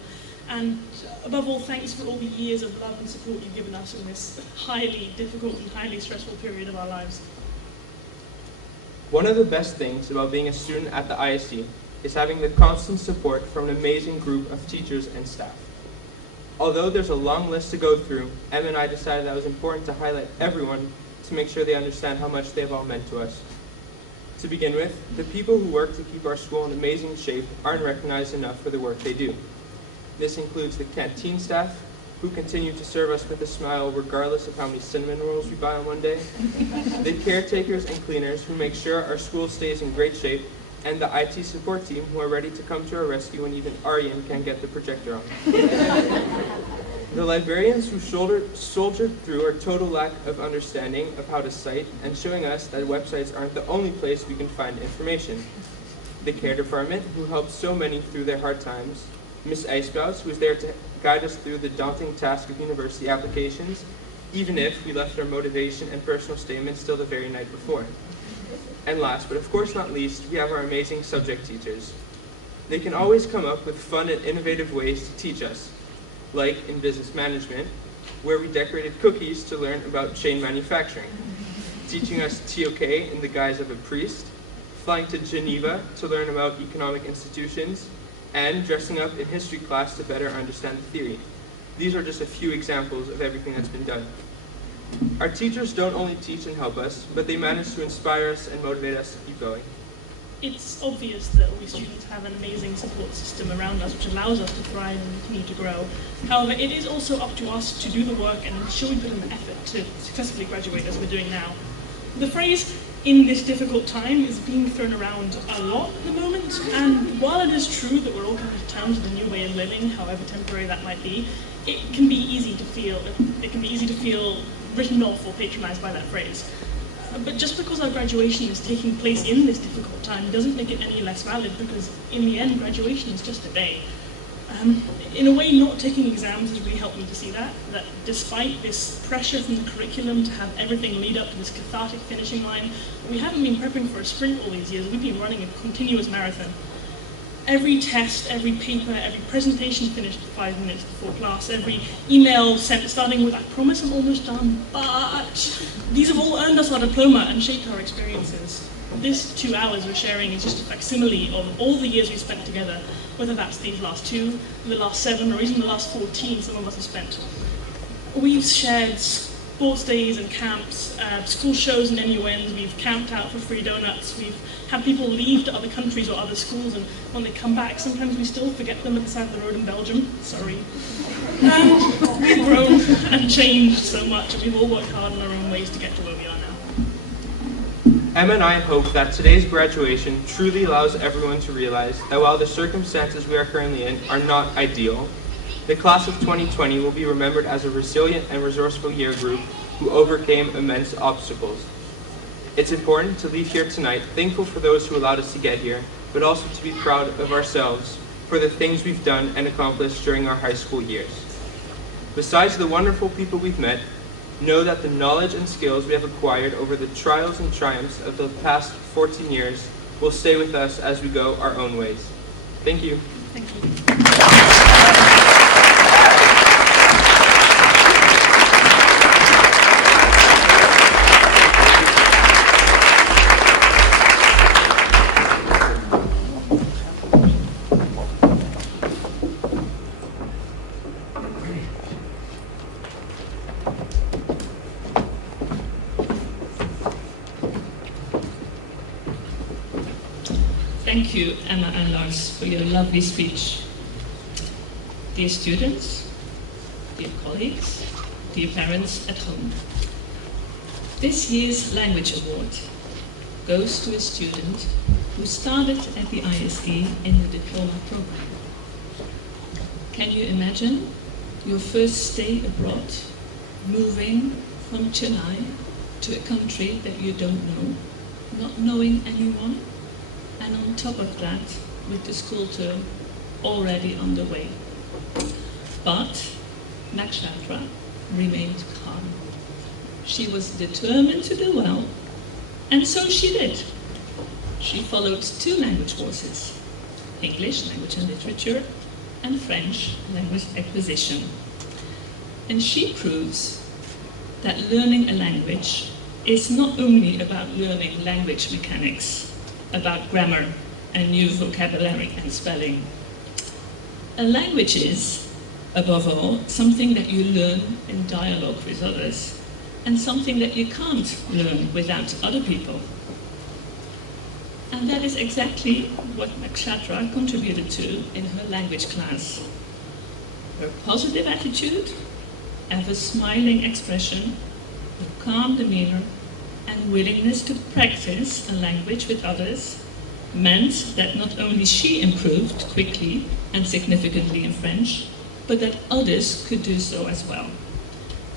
And above all, thanks for all the years of love and support you've given us in this highly difficult and highly stressful period of our lives. One of the best things about being a student at the ISE is having the constant support from an amazing group of teachers and staff. Although there's a long list to go through, Em and I decided that it was important to highlight everyone to make sure they understand how much they've all meant to us. To begin with, the people who work to keep our school in amazing shape aren't recognized enough for the work they do. This includes the canteen staff, who continue to serve us with a smile regardless of how many cinnamon rolls we buy on one day, the caretakers and cleaners who make sure our school stays in great shape, and the IT support team who are ready to come to our rescue when even Aryan can't get the projector on. The librarians who soldiered through our total lack of understanding of how to cite and showing us that websites aren't the only place we can find information. The care department who helped so many through their hard times, Miss Ijsbouws, who was there to guide us through the daunting task of university applications, even if we left our motivation and personal statements till the very night before. And last, but of course not least, we have our amazing subject teachers. They can always come up with fun and innovative ways to teach us, like in business management, where we decorated cookies to learn about chain manufacturing, teaching us TOK in the guise of a priest, flying to Geneva to learn about economic institutions, and dressing up in history class to better understand the theory. These are just a few examples of everything that's been done. Our teachers don't only teach and help us, but they manage to inspire us and motivate us to keep going. It's obvious that we students have an amazing support system around us which allows us to thrive and continue to grow. However, it is also up to us to do the work and ensure we put in the effort to successfully graduate as we're doing now. The phrase, "in this difficult time," is being thrown around a lot at the moment, and while it is true that we're all coming to terms with a new way of living, however temporary that might be, it can be easy to feel written off or patronized by that phrase. But just because our graduation is taking place in this difficult time doesn't make it any less valid, because in the end, graduation is just a day. In a way, not taking exams has really helped me to see that despite this pressure from the curriculum to have everything lead up to this cathartic finishing line, we haven't been prepping for a sprint all these years, we've been running a continuous marathon. Every test, every paper, every presentation finished 5 minutes before class, every email sent starting with, "I promise I'm almost done, but..." These have all earned us our diploma and shaped our experiences. This 2 hours we're sharing is just a facsimile of all the years we've spent together, whether that's these last 2, the last 7, or even the last 14 some of us have spent. We've shared sports days and camps, school shows and MUNs, we've camped out for free donuts, we've had people leave to other countries or other schools, and when they come back, sometimes we still forget them at the side of the road in Belgium. Sorry. And we've grown and changed so much, and we've all worked hard in our own ways to get to where we are now. Emma and I hope that today's graduation truly allows everyone to realize that while the circumstances we are currently in are not ideal, the class of 2020 will be remembered as a resilient and resourceful year group who overcame immense obstacles. It's important to leave here tonight thankful for those who allowed us to get here, but also to be proud of ourselves for the things we've done and accomplished during our high school years. Besides the wonderful people we've met, know that the knowledge and skills we have acquired over the trials and triumphs of the past 14 years will stay with us as we go our own ways. Thank you. Thank you. Thank you, Emma and Lars, for your lovely speech. Dear students, dear colleagues, dear parents at home, this year's Language Award goes to a student who started at the ISE in the diploma program. Can you imagine your first stay abroad, moving from Chennai to a country that you don't know, not knowing anyone, and on top of that, with the school term already underway. But Nakshatra remained calm. She was determined to do well, and so she did. She followed 2 language courses, English, language and literature, and French, language acquisition. And she proves that learning a language is not only about learning language mechanics, about grammar and new vocabulary and spelling. A language is, above all, something that you learn in dialogue with others, and something that you can't learn without other people. And that is exactly what Nakshatra contributed to in her language class. Her positive attitude, ever smiling expression, her calm demeanor, and willingness to practice a language with others meant that not only she improved quickly and significantly in French, but that others could do so as well.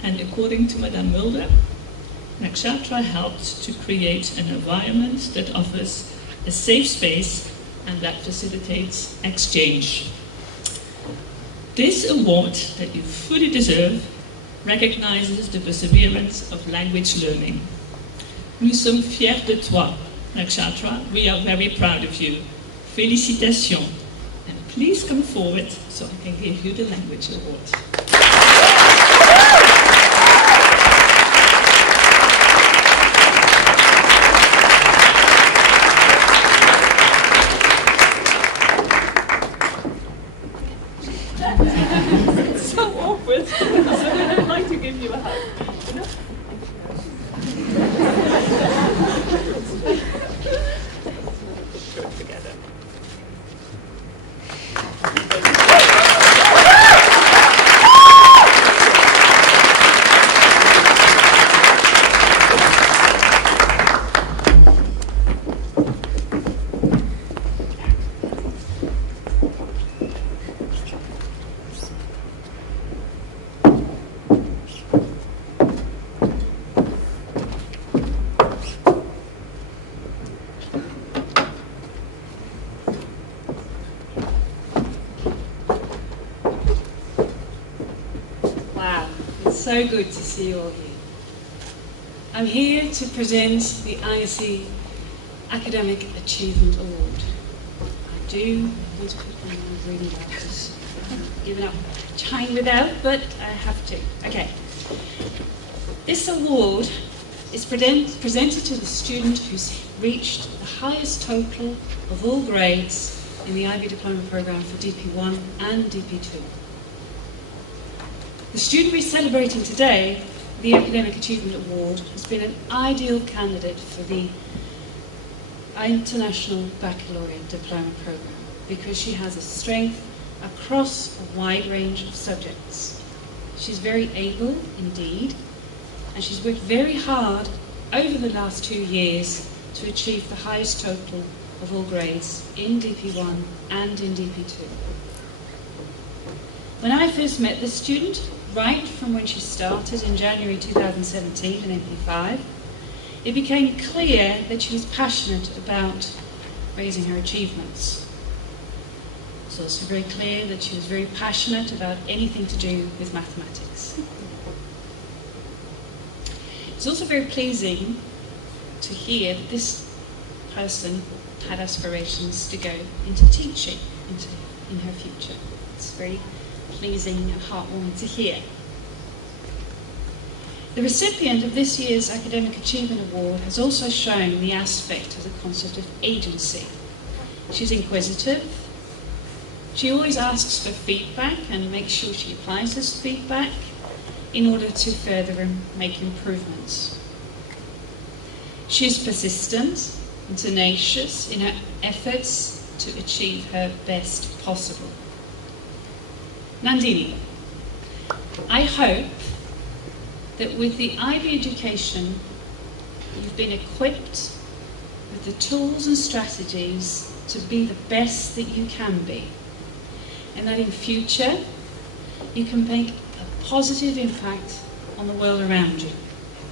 And according to Madame Mulder, Nakshatra helped to create an environment that offers a safe space and that facilitates exchange. This award that you fully deserve recognizes the perseverance of language learning. Nous sommes fiers de toi, Nakshatra. We are very proud of you. Félicitations. And please come forward so I can give you the language award. It's so awkward. I'd like to give you a hug. Put it together. So good to see you all here. I'm here to present the ISE Academic Achievement Award. I do need to put my reading glasses. I've given up trying without, but I have to. Okay. This award is presented to the student who's reached the highest total of all grades in the IB Diploma Programme for DP1 and DP2. The student we're celebrating today, the Academic Achievement Award, has been an ideal candidate for the International Baccalaureate Diploma Programme because she has a strength across a wide range of subjects. She's very able indeed, and she's worked very hard over the last 2 years to achieve the highest total of all grades in DP1 and in DP2. When I first met this student, right from when she started in January 2017 in MP5, it became clear that she was passionate about raising her achievements. It's also very clear that she was very passionate about anything to do with mathematics. It's also very pleasing to hear that this person had aspirations to go into teaching in her future. It's very pleasing and heartwarming to hear. The recipient of this year's Academic Achievement Award has also shown the aspect of the concept of agency. She's inquisitive. She always asks for feedback and makes sure she applies this feedback in order to further make improvements. She's persistent and tenacious in her efforts to achieve her best possible. Nandini, I hope that with the IB education, you've been equipped with the tools and strategies to be the best that you can be, and that in future you can make a positive impact on the world around you,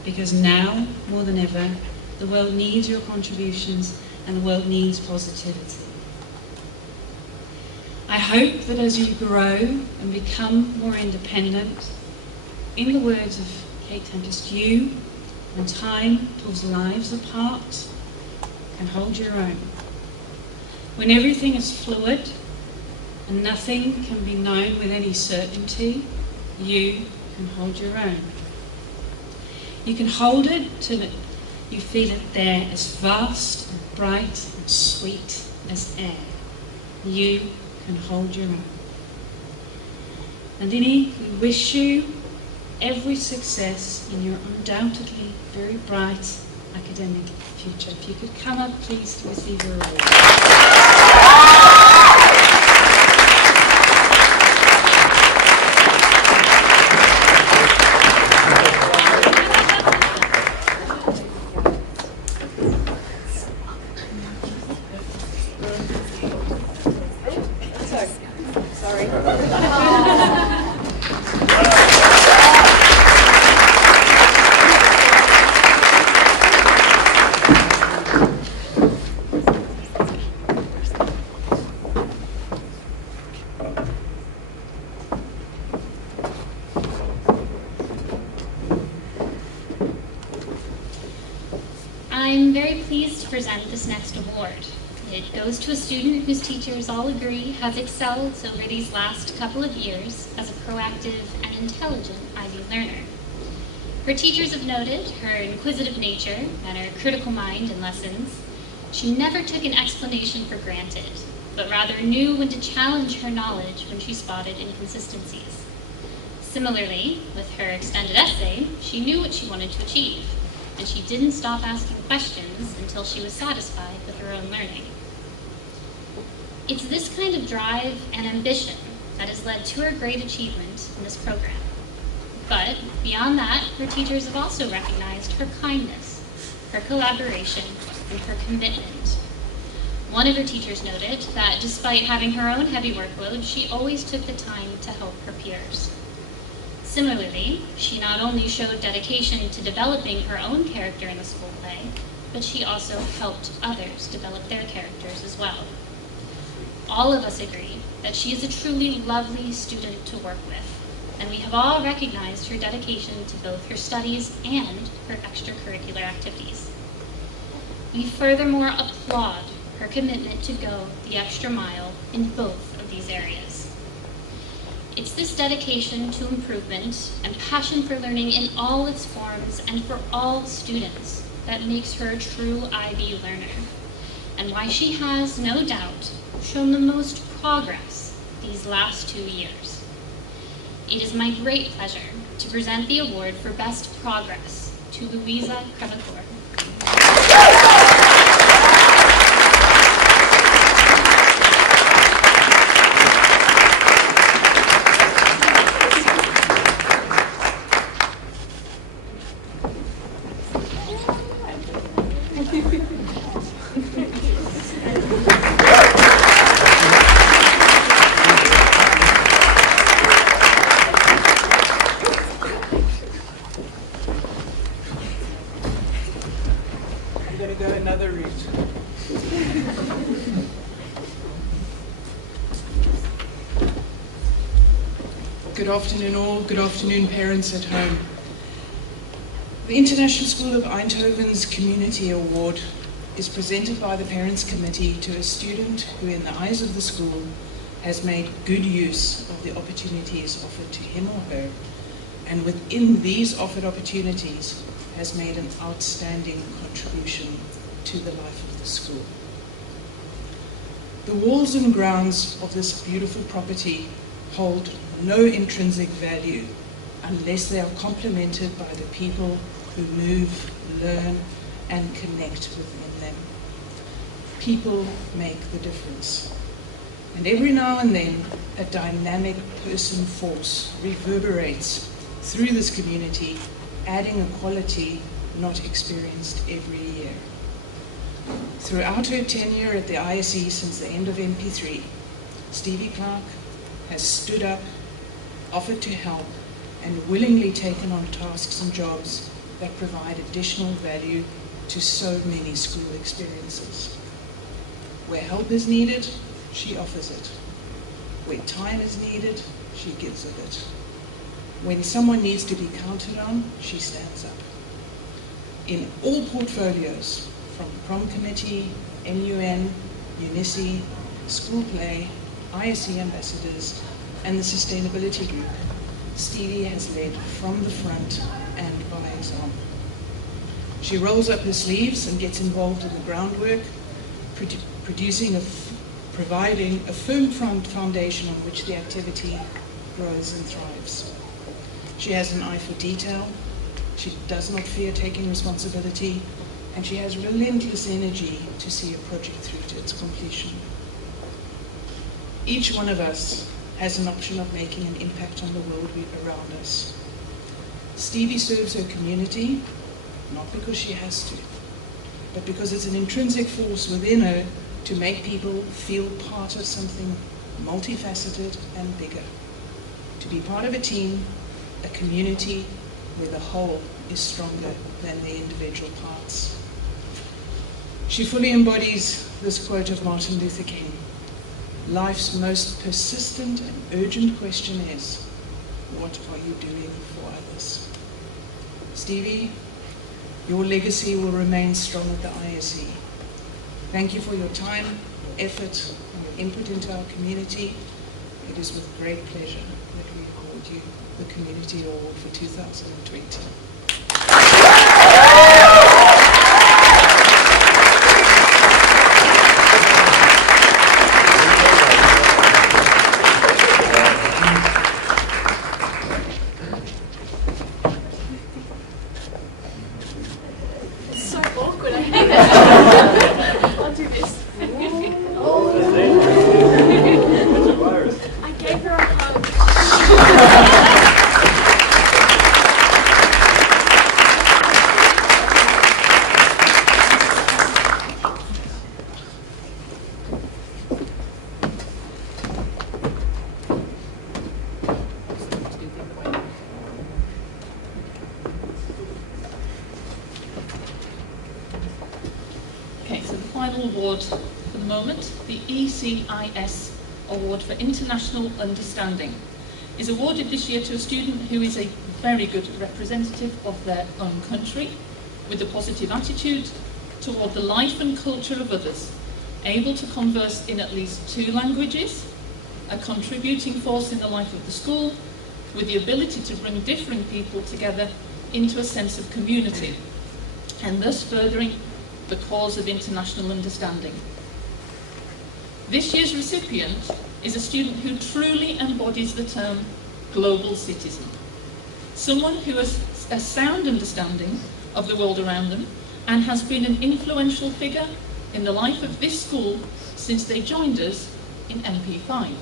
because now, more than ever, the world needs your contributions and the world needs positivity. I hope that as you grow and become more independent, in the words of Kate Tempest, you and time pulls lives apart can hold your own. When everything is fluid and nothing can be known with any certainty, you can hold your own. You can hold it till you feel it there as vast and bright and sweet as air. You can hold your own. Nandini, we wish you every success in your undoubtedly very bright academic future. If you could come up, please, to receive your award. I'm very pleased to present this next award. It goes to a student whose teachers all agree has excelled over these last couple of years as a proactive and intelligent IB learner. Her teachers have noted her inquisitive nature and her critical mind in lessons. She never took an explanation for granted, but rather knew when to challenge her knowledge when she spotted inconsistencies. Similarly, with her extended essay, she knew what she wanted to achieve, and she didn't stop asking questions until she was satisfied with her own learning. It's this kind of drive and ambition that has led to her great achievement in this program. But beyond that, her teachers have also recognized her kindness, her collaboration, and her commitment. One of her teachers noted that despite having her own heavy workload, she always took the time to help her peers. Similarly, she not only showed dedication to developing her own character in the school play, but she also helped others develop their characters as well. All of us agree that she is a truly lovely student to work with, and we have all recognized her dedication to both her studies and her extracurricular activities. We furthermore applaud her commitment to go the extra mile in both of these areas. It's this dedication to improvement and passion for learning in all its forms and for all students that makes her a true IB learner, and why she has, no doubt, shown the most progress these last 2 years. It is my great pleasure to present the award for Best Progress to Louisa Crevacore. Good afternoon all, good afternoon parents at home. The International School of Eindhoven's Community Award is presented by the Parents Committee to a student who in the eyes of the school has made good use of the opportunities offered to him or her, and within these offered opportunities has made an outstanding contribution to the life of the school. The walls and grounds of this beautiful property hold no intrinsic value unless they are complemented by the people who move, learn, and connect within them. People make the difference. And every now and then, a dynamic person force reverberates through this community, adding a quality not experienced every year. Throughout her tenure at the ISE since the end of MP3, Stevie Clark has stood up, offered to help, and willingly taken on tasks and jobs that provide additional value to so many school experiences. Where help is needed, she offers it. Where time is needed, she gives of it. When someone needs to be counted on, she stands up. In all portfolios, from Prom Committee, MUN, UNISI, School Play, ISE Ambassadors, and the Sustainability Group, Stevie has led from the front and by example. She rolls up her sleeves and gets involved in the groundwork, providing a firm foundation on which the activity grows and thrives. She has an eye for detail. She does not fear taking responsibility, and she has relentless energy to see a project through to its completion. Each one of us has an option of making an impact on the world around us. Stevie serves her community, not because she has to, but because it's an intrinsic force within her to make people feel part of something multifaceted and bigger. To be part of a team, a community where the whole is stronger than the individual parts. She fully embodies this quote of Martin Luther King. Life's most persistent and urgent question is, what are you doing for others? Stevie, your legacy will remain strong at the ISE. Thank you for your time, effort, and your input into our community. It is with great pleasure that we award you the Community Award for 2020. It's so awkward, I hate it. I'll do this. I gave her a hug. Okay, so the final award for the moment, the ECIS Award for International Understanding, is awarded this year to a student who is a very good representative of their own country, with a positive attitude toward the life and culture of others, able to converse in at least 2 languages, a contributing force in the life of the school, with the ability to bring differing people together into a sense of community, and thus furthering the cause of international understanding. This year's recipient is a student who truly embodies the term global citizen, someone who has a sound understanding of the world around them and has been an influential figure in the life of this school since they joined us in MP5.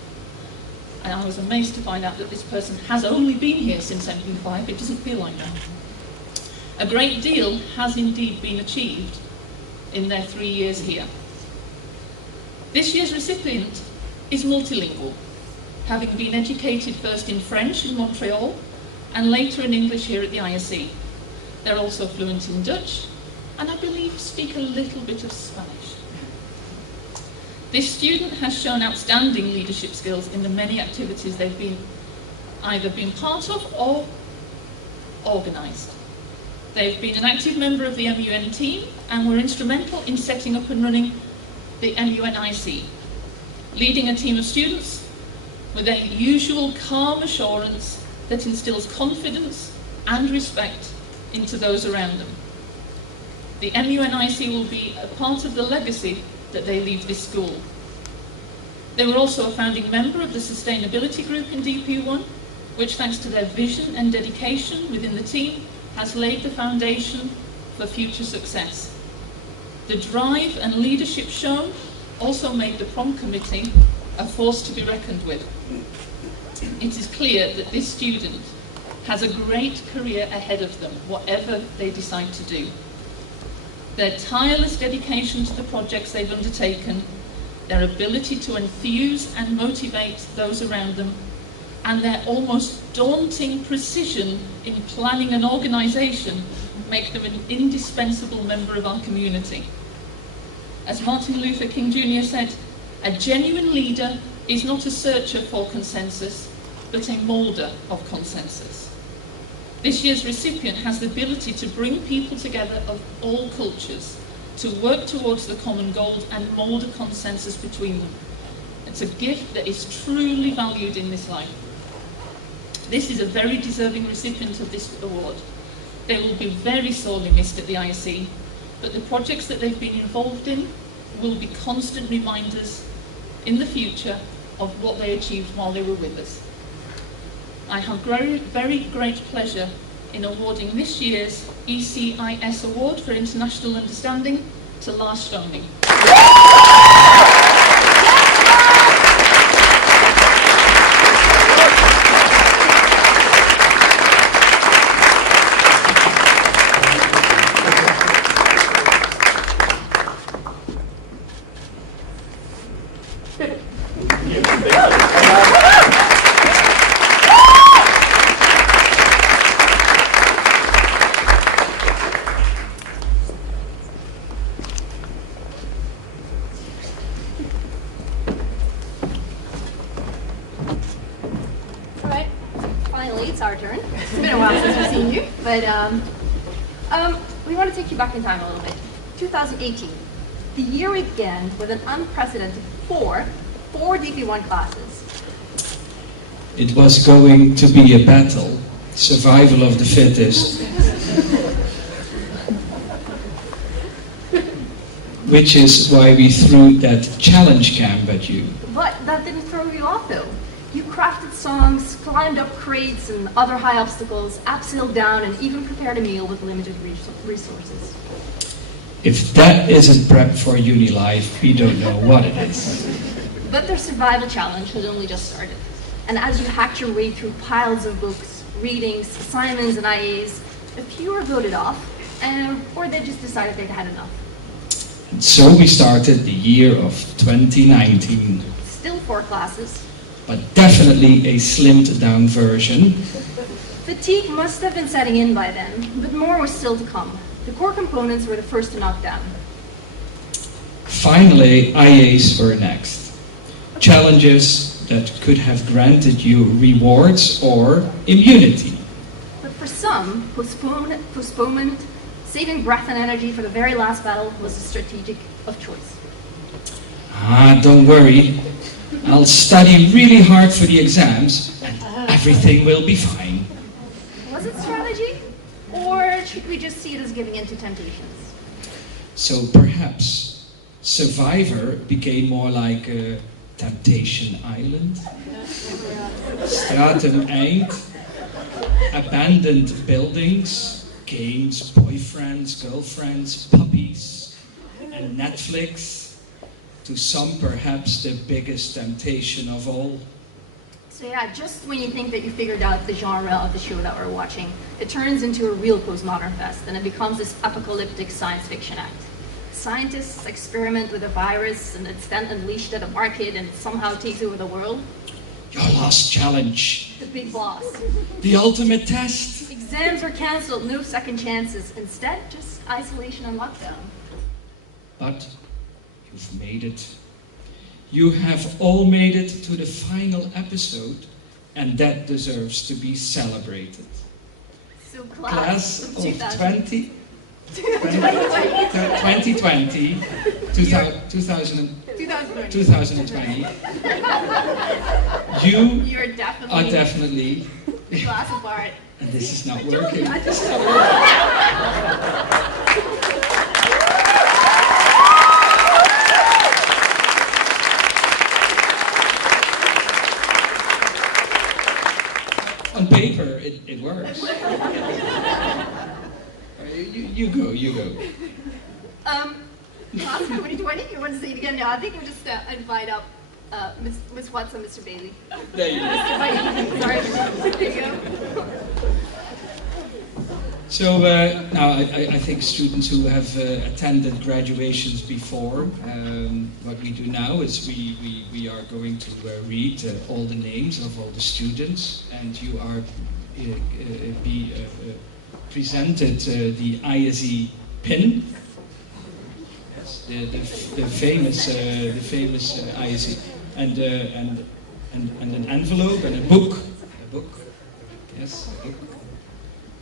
And I was amazed to find out that this person has only been here since MP5. It doesn't feel like that. A great deal has indeed been achieved in their 3 years here. This year's recipient is multilingual, having been educated first in French in Montreal and later in English here at the ISE. They're also fluent in Dutch and I believe speak a little bit of Spanish. This student has shown outstanding leadership skills in the many activities they've either been part of or organised. They've been an active member of the MUN team and were instrumental in setting up and running the MUN ISE, leading a team of students with a usual calm assurance that instills confidence and respect into those around them. The MUN ISE will be a part of the legacy that they leave this school. They were also a founding member of the sustainability group in DP1, which thanks to their vision and dedication within the team has laid the foundation for future success. The drive and leadership shown also made the prom committee a force to be reckoned with. It is clear that this student has a great career ahead of them, whatever they decide to do. Their tireless dedication to the projects they've undertaken, their ability to enthuse and motivate those around them, and their almost daunting precision in planning an organisation make them an indispensable member of our community. As Martin Luther King Jr. said, a genuine leader is not a searcher for consensus, but a moulder of consensus. This year's recipient has the ability to bring people together of all cultures, to work towards the common goal and mould a consensus between them. It's a gift that is truly valued in this life. This is a very deserving recipient of this award. They will be very sorely missed at the ISE, but the projects that they've been involved in will be constant reminders in the future of what they achieved while they were with us. I have very great pleasure in awarding this year's ECIS Award for International Understanding to Lars Stoney. Alright, finally it's our turn. It's been a while since we've seen you, but we want to take you back in time a little bit. 2018. The year we began with an unprecedented four DP1 classes. It was going to be a battle, survival of the fittest. Which is why we threw that challenge camp at you. But that didn't throw you off though. You crafted songs, climbed up crates and other high obstacles, abseiled down, and even prepared a meal with limited resources. If that isn't prep for uni life, we don't know what it is. But their survival challenge had only just started. And as you hacked your way through piles of books, readings, assignments, and IAs, a few were voted off, or they just decided they'd had enough. And so we started the year of 2019. Still 4 classes. But definitely a slimmed down version. Fatigue must have been setting in by then, but more was still to come. The core components were the first to knock down. Finally, IAs were next. Challenges that could have granted you rewards or immunity. But for some, postponement, saving breath and energy for the very last battle was a strategic of choice. Don't worry. I'll study really hard for the exams and everything will be fine. Was it strategy? Or should we just see it as giving in to temptations? So perhaps Survivor became more like a Temptation Island, Stratum Eind, abandoned buildings, games, boyfriends, girlfriends, puppies, and Netflix. To some, perhaps the biggest temptation of all. So yeah, just when you think that you figured out the genre of the show that we're watching, it turns into a real postmodern fest, and it becomes this apocalyptic science fiction act. Scientists experiment with a virus, and it's then unleashed at a market, and it somehow takes over the world. Your last challenge. The big boss. The ultimate test. Exams are cancelled, no second chances. Instead, just isolation and lockdown. But you've made it. You have all made it to the final episode, and that deserves to be celebrated. So Class of 2020, 2020, you are definitely the class apart. And this is not working. On paper, it works. You go. Class of 2020, you want to say it again? Yeah, I think we'll just invite up Miss Watson, Mr. Bailey. There you go. Mr. Bailey, sorry. There you go. So now I think students who have attended graduations before, what we do now is we are going to read all the names of all the students, and you are presented the ISE pin. Yes, the famous ISE, and an envelope and a book. Yes, a book.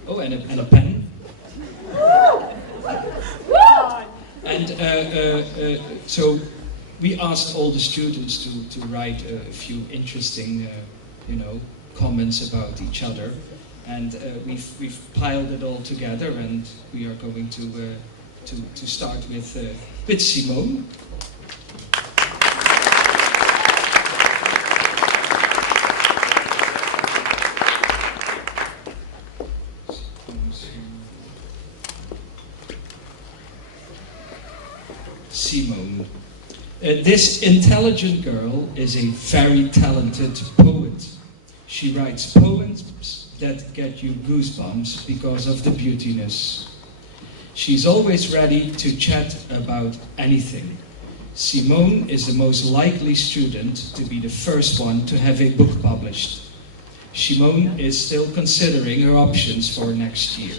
Oh, and a pen. And so we asked all the students to write a few interesting, comments about each other, and we've piled it all together, and we are going to start with Simone. This intelligent girl is a very talented poet. She writes poems that get you goosebumps because of the beautiness. She's always ready to chat about anything. Simone is the most likely student to be the first one to have a book published. Simone is still considering her options for next year.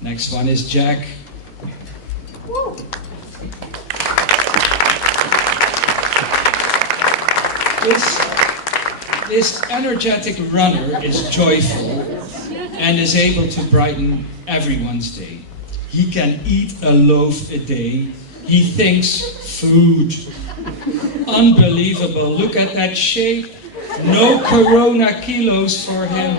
Next one is Jack. This energetic runner is joyful and is able to brighten everyone's day. He can eat a loaf a day. He thinks food. Unbelievable. Look at that shape. No corona kilos for him.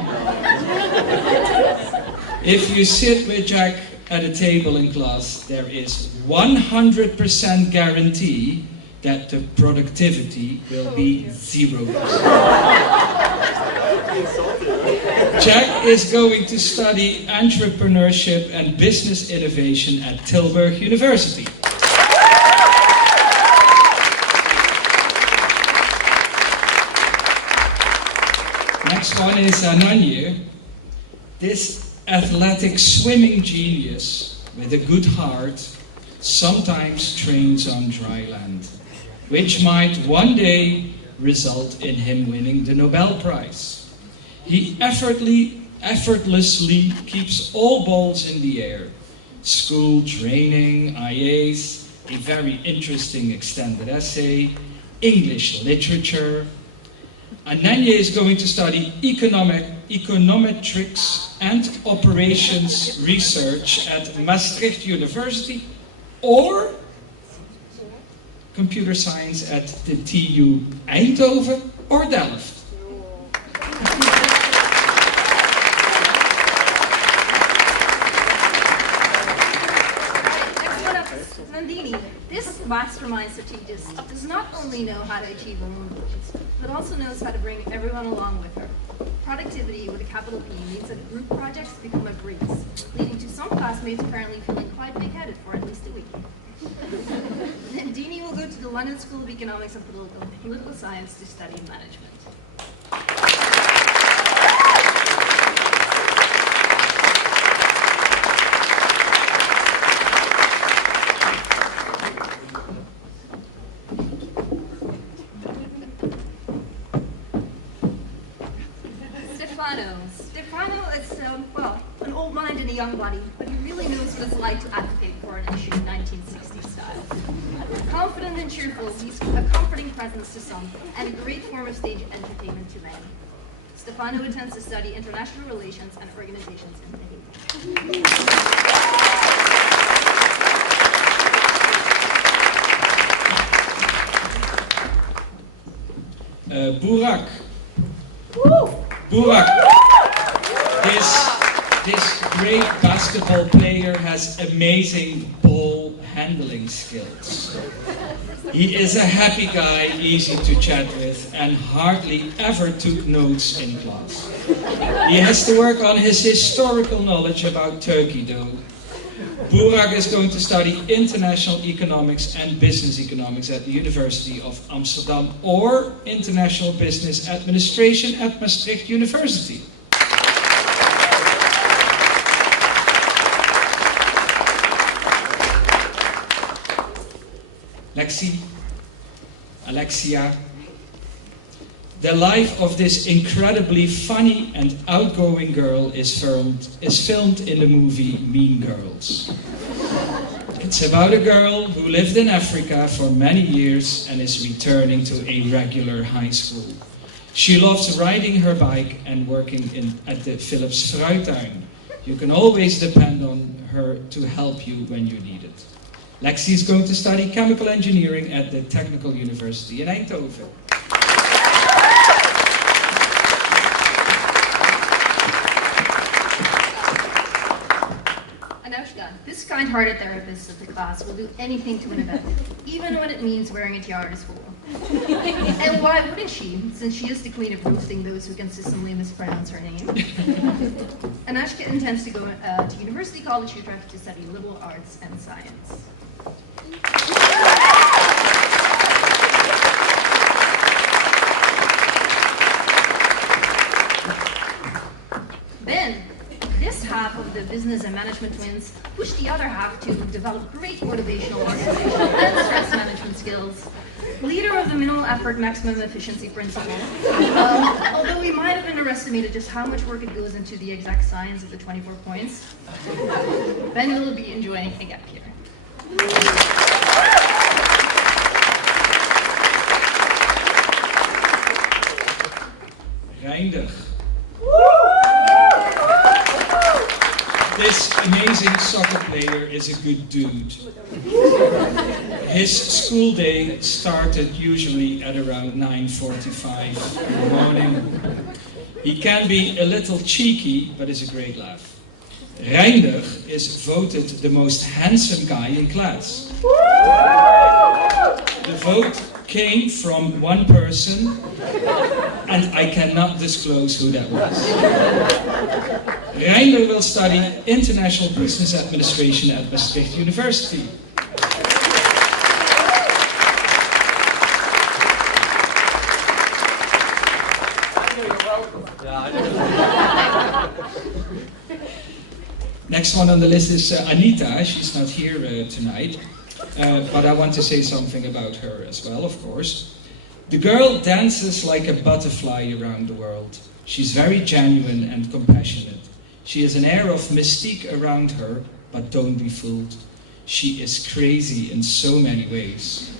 If you sit with Jack at a table in class, there is 100% guarantee that the productivity will be 0%. Jack is going to study entrepreneurship and business innovation at Tilburg University. Next one is Ananje. This athletic swimming genius with a good heart sometimes trains on dry land, which might one day result in him winning the Nobel Prize. He effortlessly keeps all balls in the air. School training, IAs, a very interesting extended essay, English literature. Ananje is going to study econometrics and operations research at Maastricht University or computer science at the TU Eindhoven or Delft. Next one up is Nandini. This mastermind strategist does not only know how to achieve her own goals, but also knows how to bring everyone along with her. Productivity with a capital P means that group projects become a breeze, leading to some classmates apparently feeling quite big-headed for at least a week. Nandini will go to the London School of Economics and Political Science to study management. Stefano is, well, an old mind in a young body, but he really knows what it's like to advocate for an issue in 1960s style. Confident and cheerful, he's a comforting presence to some, and a great form of stage entertainment to many. Stefano intends to study international relations and organizations in behavior. Burak. Burak. This great basketball player has amazing ball handling skills. He is a happy guy, easy to chat with, and hardly ever took notes in class. He has to work on his historical knowledge about Turkey, though. Burak is going to study international economics and business economics at the University of Amsterdam or international business administration at Maastricht University. Alexia. The life of this incredibly funny and outgoing girl is filmed in the movie Mean Girls. It's about a girl who lived in Africa for many years and is returning to a regular high school. She loves riding her bike and working at the Philips Fruittuin. You can always depend on her to help you when you need it. Lexi is going to study chemical engineering at the Technical University in Eindhoven. This guy kind-hearted therapists of the class will do anything to win a bet, even when it means wearing a tiara to school. And why wouldn't she, since she is the queen of roasting those who consistently mispronounce her name? Anashka intends to go to University College Utrecht to study liberal arts and science. Then, this half of the business and management twins push the other half to develop great motivational, organizational, and stress management skills. Leader of the minimal effort, maximum efficiency principle. Although we might have underestimated just how much work it goes into the exact science of the 24 points, Ben will be enjoying a gap year. Reinder. This amazing soccer player is a good dude. His school day started usually at around 9:45 in the morning. He can be a little cheeky, but is a great laugh. Reinder is voted the most handsome guy in class. The vote came from one person, and I cannot disclose who that was. Reinder will study International Business Administration at Maastricht University. Next one on the list is Anita. She's not here tonight, but I want to say something about her as well, of course. The girl dances like a butterfly around the world. She's very genuine and compassionate. She has an air of mystique around her, but don't be fooled. She is crazy in so many ways.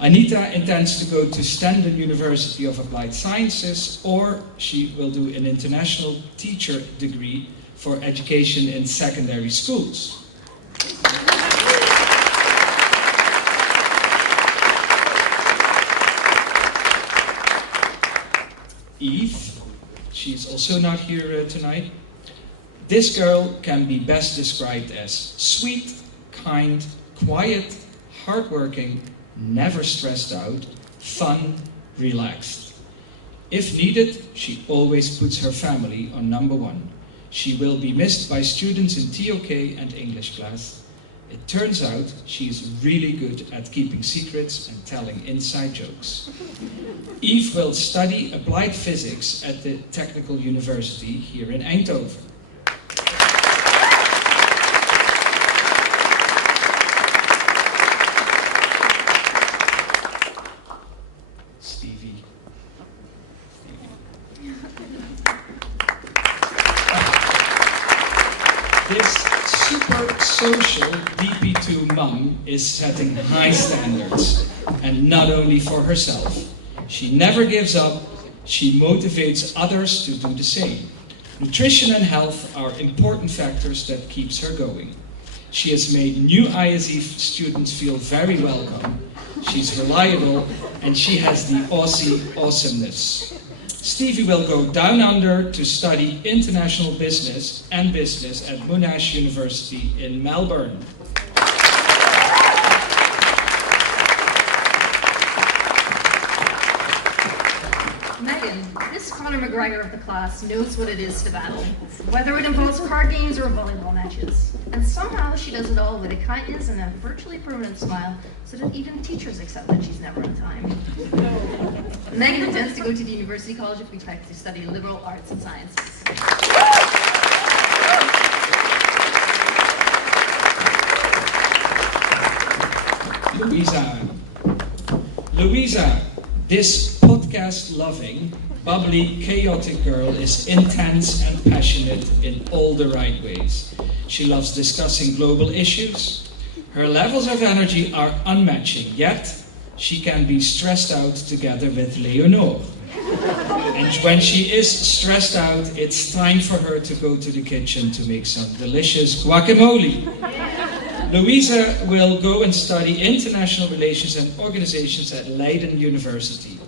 Anita intends to go to Standen University of Applied Sciences, or she will do an international teacher degree for education in secondary schools. Eve, she's also not here tonight. This girl can be best described as sweet, kind, quiet, hardworking, never stressed out, fun, relaxed. If needed, she always puts her family on number one. She will be missed by students in TOK and English class. It turns out she is really good at keeping secrets and telling inside jokes. Eve will study applied physics at the Technical University here in Eindhoven. This super social DP2 mum is setting high standards, and not only for herself. She never gives up, she motivates others to do the same. Nutrition and health are important factors that keeps her going. She has made new ISE students feel very welcome. She's reliable, and she has the Aussie awesomeness. Stevie will go down under to study international business and business at Monash University in Melbourne. Megan, this Conor McGregor of the class, knows what it is to battle, whether it involves card games or volleyball matches. And somehow she does it all with a kindness and a virtually permanent smile, so that even teachers accept that she's never on time. Megan intends to go to the University College of Utrecht to study liberal arts and sciences. Louisa, this podcast-loving, bubbly, chaotic girl is intense and passionate in all the right ways. She loves discussing global issues. Her levels of energy are unmatching, yet she can be stressed out together with Leonore. And when she is stressed out, it's time for her to go to the kitchen to make some delicious guacamole. Louisa will go and study international relations and organizations at Leiden University.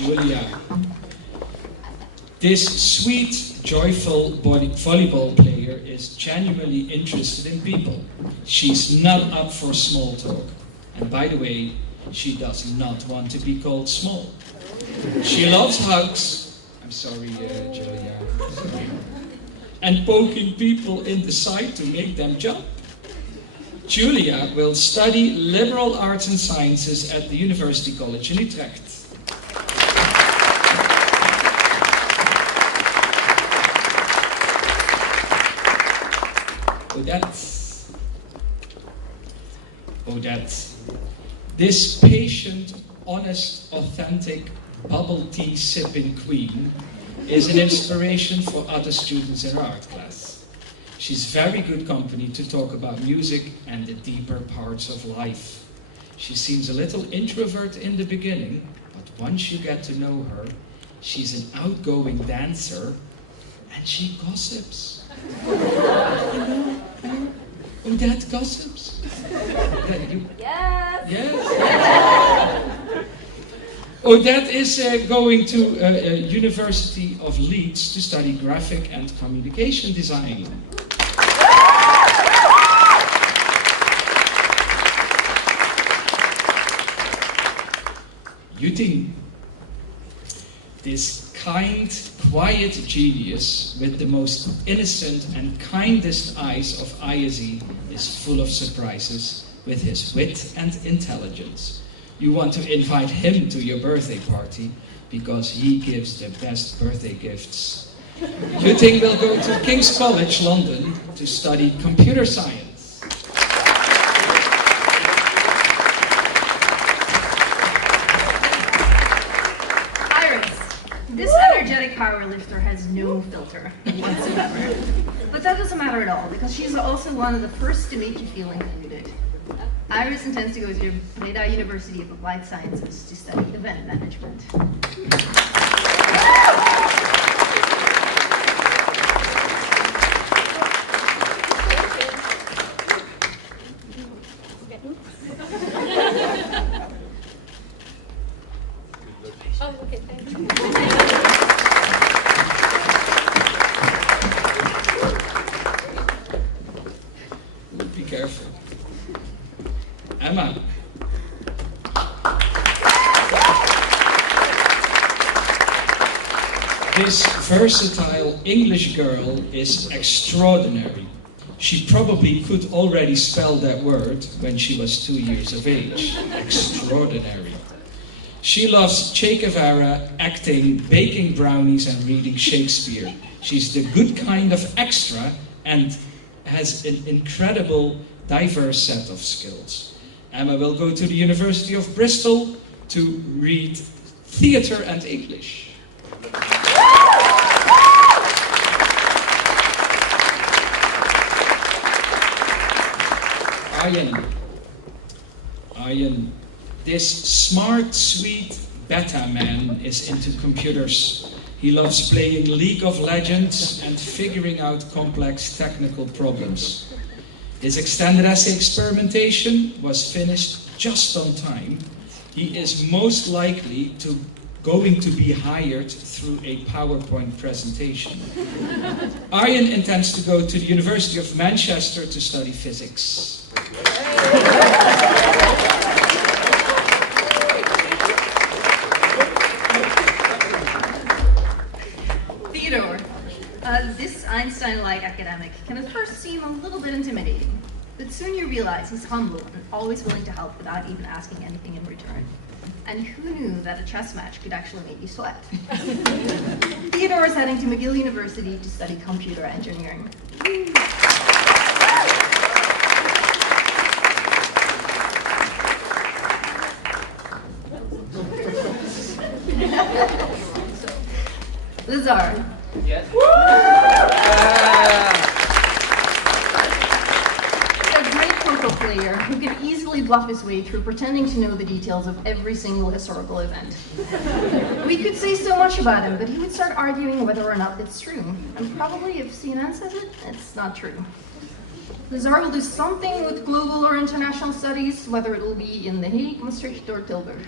Julia. This sweet, joyful volleyball player is genuinely interested in people. She's not up for small talk. And by the way, she does not want to be called small. She loves hugs. I'm sorry, Julia. And poking people in the side to make them jump. Julia will study liberal arts and sciences at the University College in Utrecht. Odette. This patient, honest, authentic, bubble tea sipping queen is an inspiration for other students in her art class. She's very good company to talk about music and the deeper parts of life. She seems a little introvert in the beginning, but once you get to know her, she's an outgoing dancer and she gossips. Odette gossips. Yes. Yes. Odette is going to University of Leeds to study graphic and communication design. Yuting. This kind, quiet genius with the most innocent and kindest eyes of ISE is full of surprises with his wit and intelligence. You want to invite him to your birthday party because he gives the best birthday gifts. Yuting will go to King's College, London to study computer science. This energetic powerlifter has no filter whatsoever. But that doesn't matter at all, because she's also one of the first to make you feel included. Iris intends to go to Breda University of Applied Sciences to study event management. Oh, okay, thank you. Be careful. Emma. This versatile English girl is extraordinary. She probably could already spell that word when she was 2 years of age. Extraordinary. She loves Che Guevara, acting, baking brownies and reading Shakespeare. She's the good kind of extra and has an incredible, diverse set of skills. Emma will go to the University of Bristol to read theatre and English. Arjen. This smart, sweet beta man is into computers. He loves playing League of Legends and figuring out complex technical problems. His extended essay experimentation was finished just on time. He is most likely going to be hired through a PowerPoint presentation. Arjen intends to go to the University of Manchester to study physics. Theodore, this Einstein-like academic can at first seem a little bit intimidating, but soon you realize he's humble and always willing to help without even asking anything in return. And who knew that a chess match could actually make you sweat? Theodore is heading to McGill University to study computer engineering. Lazar. Yes. A great poker player who can easily bluff his way through pretending to know the details of every single historical event. We could say so much about him, but he would start arguing whether or not it's true. And probably if CNN says it, it's not true. Lazar will do something with global or international studies, whether it will be in The Hague, Maastricht, or Tilburg.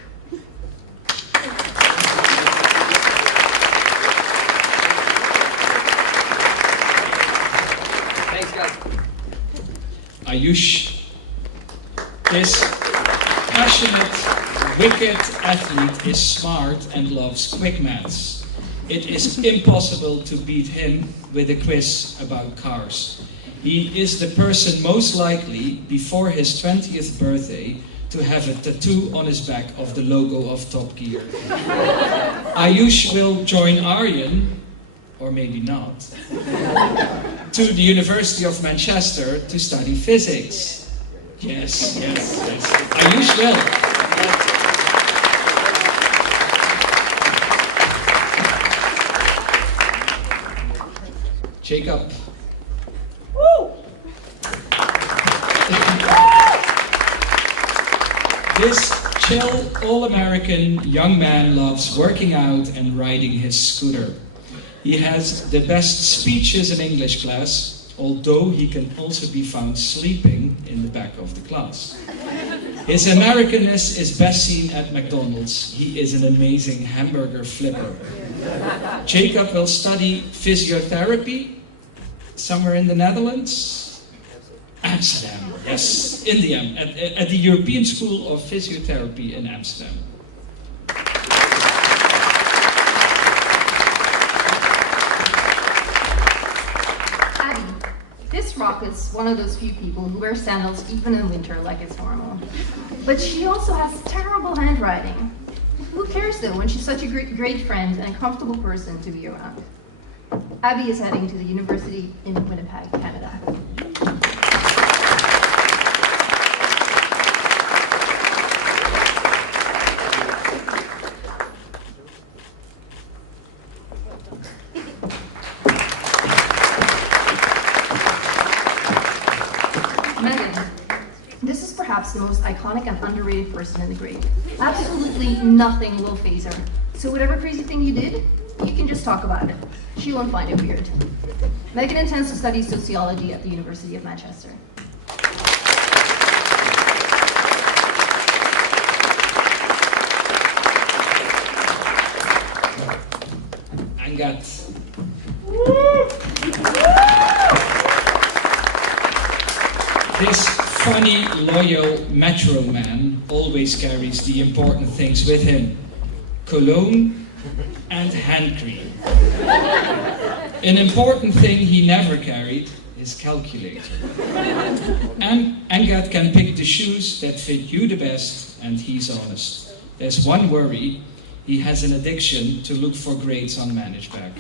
Thanks, guys. Ayush, this passionate, wicked athlete is smart and loves quick maths. It is impossible to beat him with a quiz about cars. He is the person most likely, before his 20th birthday, to have a tattoo on his back of the logo of Top Gear. Ayush will join Aryan, or maybe not, to the University of Manchester to study physics. Yes, yes, yes. Ayush will. Jacob. This chill, all-American young man loves working out and riding his scooter. He has the best speeches in English class, although he can also be found sleeping in the back of the class. His Americanness is best seen at McDonald's. He is an amazing hamburger flipper. Jacob will study physiotherapy somewhere in the Netherlands. Amsterdam, yes, at the European School of Physiotherapy in Amsterdam. Abby, this rock is one of those few people who wear sandals even in winter like it's normal. But she also has terrible handwriting. Who cares though when she's such a great friend and a comfortable person to be around? Abby is heading to the university in Winnipeg, Canada. The most iconic and underrated person in the grade. Absolutely nothing will faze her. So whatever crazy thing you did, you can just talk about it. She won't find it weird. Megan intends to study sociology at the University of Manchester. Angat. This funny, loyal metro man always carries the important things with him. Cologne and hand cream. An important thing he never carried is calculator. And Angat can pick the shoes that fit you the best, and he's honest. There's one worry: he has an addiction to look for grades on ManageBack.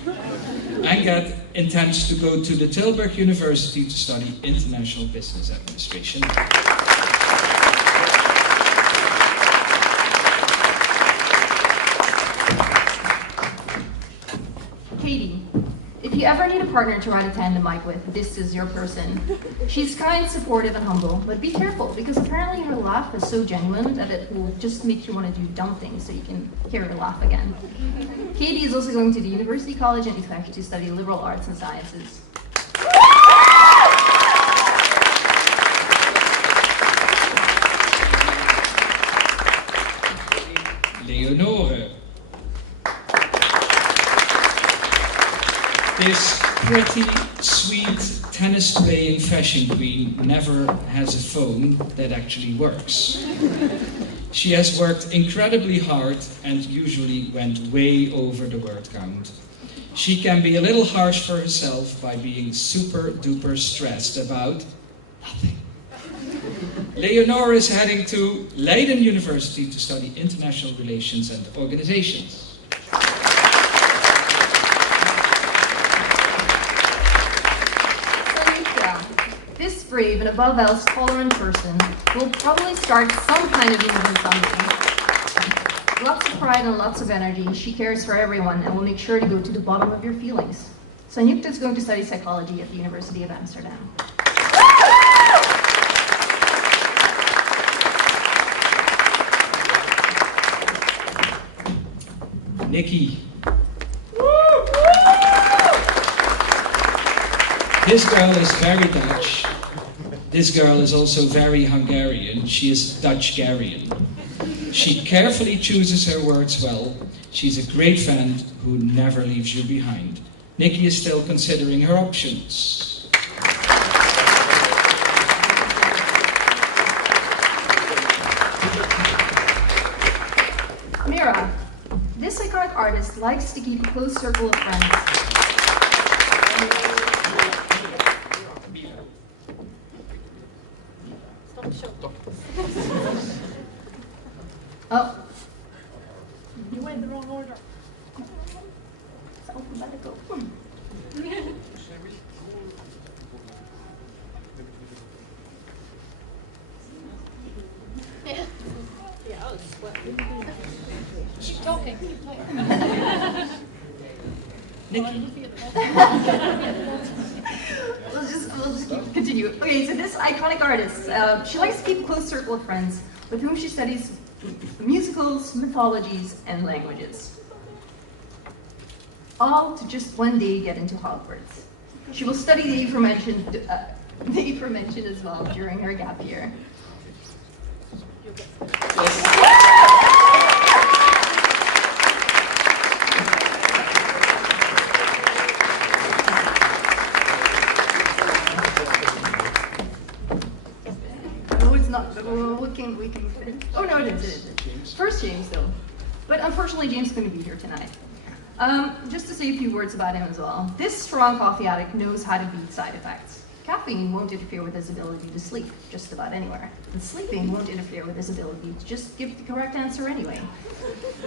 Angat intends to go to the Tilburg University to study International Business Administration. Katie, if you ever need a partner to ride a tandem bike with, this is your person. She's kind, supportive, and humble, but be careful because apparently her laugh is so genuine that it will just make you want to do dumb things so you can hear her laugh again. Katie is also going to the University College in Utrecht to study liberal arts and sciences. Leonore. This pretty, sweet, tennis-playing fashion queen never has a phone that actually works. She has worked incredibly hard and usually went way over the word count. She can be a little harsh for herself by being super-duper stressed about nothing. Leonore is heading to Leiden University to study international relations and organizations. This brave and above else tolerant person will probably start some kind of movement someday. Lots of pride and lots of energy, she cares for everyone and will make sure to go to the bottom of your feelings. Sanyukta is going to study psychology at the University of Amsterdam. Nikki. This girl is very Dutch. This girl is also very Hungarian. She is Dutch-Garian. She carefully chooses her words well. She's a great friend who never leaves you behind. Nikki is still considering her options. Mira. This iconic artist likes to keep a close circle of friends. Oh. You went the wrong order. It's alphabetical. Yeah, I was sweating. Keep talking. Nikki. We'll just continue. Okay, so this iconic artist, she likes to keep a close circle of friends with whom she studies musicals, mythologies, and languages. All to just one day get into Hogwarts. She will study the aforementioned as well during her gap year. No, it's not. We can fit. Oh no, it is. First James though, but unfortunately James couldn't be here tonight. Just to say a few words about him as well. This strong coffee addict knows how to beat side effects. Caffeine won't interfere with his ability to sleep just about anywhere. And sleeping won't interfere with his ability to just give the correct answer anyway.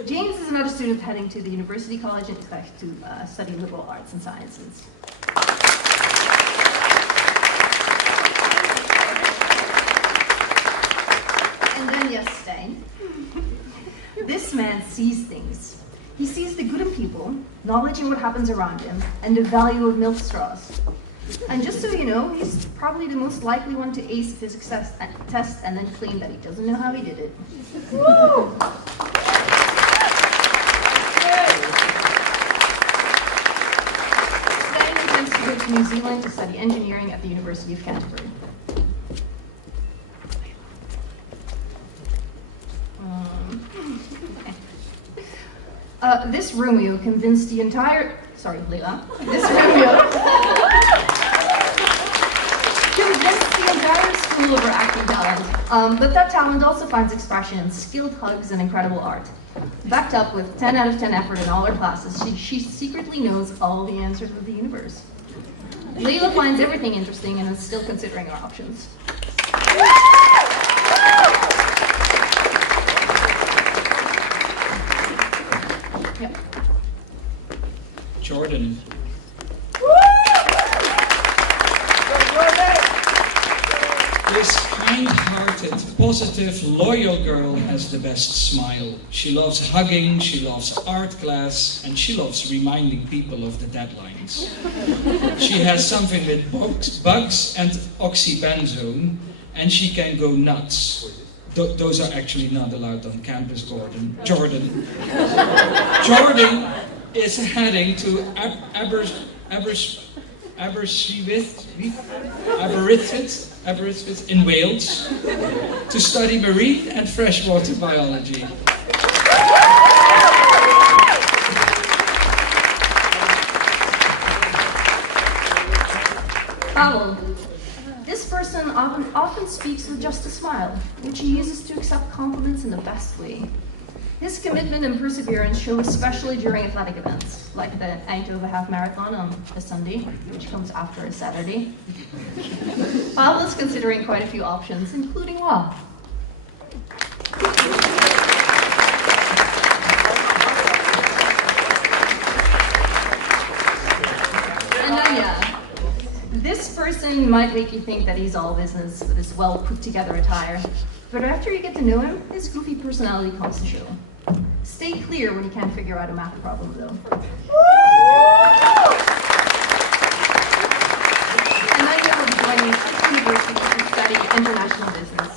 James is another student heading to the University College and expects to study liberal arts and sciences. And then yes, Stein. This man sees things. He sees the good in people, knowledge in what happens around him, and the value of milk straws. And just so you know, he's probably the most likely one to ace a physics test and then claim that he doesn't know how he did it. Woo! Stein intends to go to New Zealand to study engineering at the University of Canterbury. This Romeo convinced the entire... Sorry, Leila. This Romeo convinced the entire school of her acting talent. But that talent also finds expression in skilled hugs and incredible art. Backed up with 10 out of 10 effort in all her classes, she secretly knows all the answers of the universe. Leila finds everything interesting and is still considering her options. Yep. Jordan. This kind-hearted, positive, loyal girl has the best smile. She loves hugging, she loves art class, and she loves reminding people of the deadlines. She has something with bugs and oxybenzone, and she can go nuts. Those are actually not allowed on campus, Jordan. Jordan is heading to Aberystwyth in Wales to study marine and freshwater biology. Powell. This person often speaks with just a smile, which he uses to accept compliments in the best way. His commitment and perseverance show especially during athletic events, like the Eindhoven Half Marathon on a Sunday, which comes after a Saturday. Pavel is considering quite a few options, including law. And then, yeah, this person might make you think that he's all business with his well put together attire, but after you get to know him, his goofy personality comes to show. Stay clear when you can't figure out a math problem, though. And then you will be joining the university to study international business.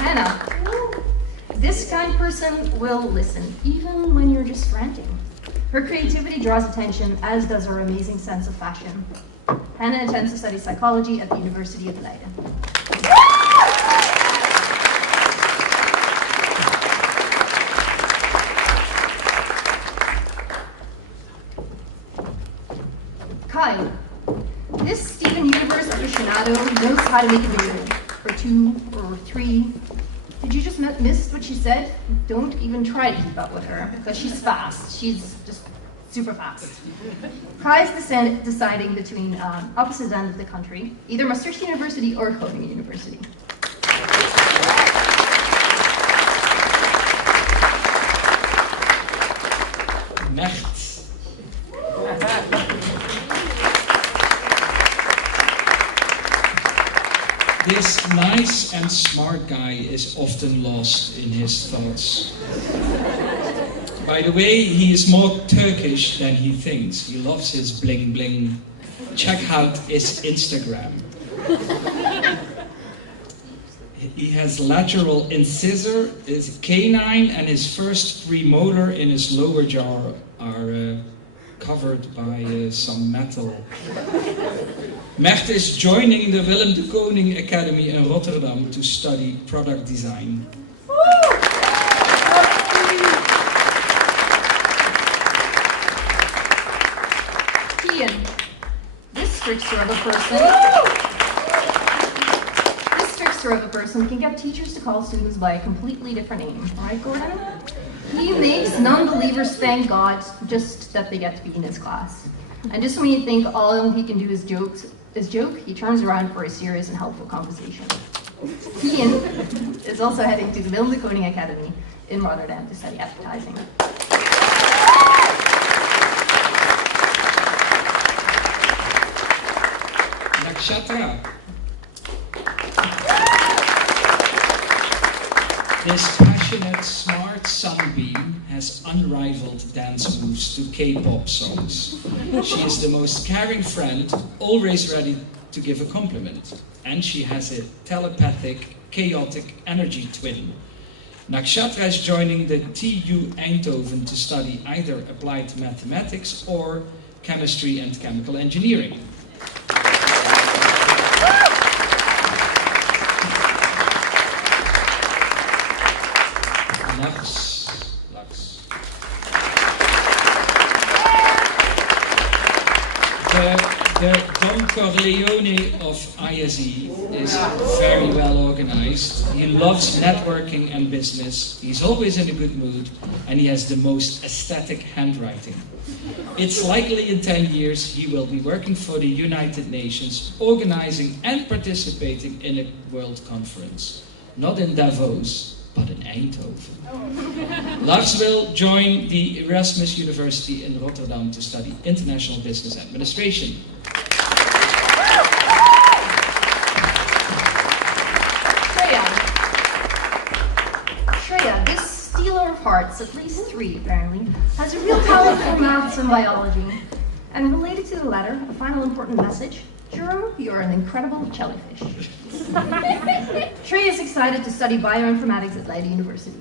Hannah. This kind person will listen, even when you're just ranting. Her creativity draws attention, as does her amazing sense of fashion. Hannah intends to study psychology at the University of Leiden. Kyle. This Steven Universe aficionado how to make a video, or 2, or 3. Did you just miss what she said? Don't even try to keep up with her, because she's fast. She's just super fast. Prize deciding between opposite ends of the country, either Maastricht University or Groningen University. Necht. This nice and smart guy is often lost in his thoughts. By the way, he is more Turkish than he thinks. He loves his bling bling. Check out his Instagram. He has lateral incisor, his canine, and his first premolar in his lower jaw are covered by some metal. Mert is joining the Willem de Koning Academy in Rotterdam to study product design. Ian, this trickster of a person can get teachers to call students by a completely different name. Right, Gordon? He makes non-believers thank God just that they get to be in his class. And just when you think all he can do is joke, he turns around for a serious and helpful conversation. Ian is also heading to the Willem de Koning Academy in Rotterdam to study advertising. Nakshatra. This passionate, smart sunbeam has unrivaled dance moves to K-pop songs. She is the most caring friend, always ready to give a compliment. And she has a telepathic, chaotic energy twin. Nakshatra is joining the TU Eindhoven to study either applied mathematics or chemistry and chemical engineering. Lux. The Don Corleone of ISE is very well organized. He loves networking and business. He's always in a good mood, and he has the most aesthetic handwriting. It's likely in 10 years he will be working for the United Nations, organizing and participating in a world conference. Not in Davos, but in Eindhoven. Lars will join the Erasmus University in Rotterdam to study international business administration. Shreya, this stealer of hearts, at least 3 apparently, has a real talent for maths and biology. And related to the latter, a final important message. Jerome, you're an incredible jellyfish. Shreya is excited to study bioinformatics at Leiden University.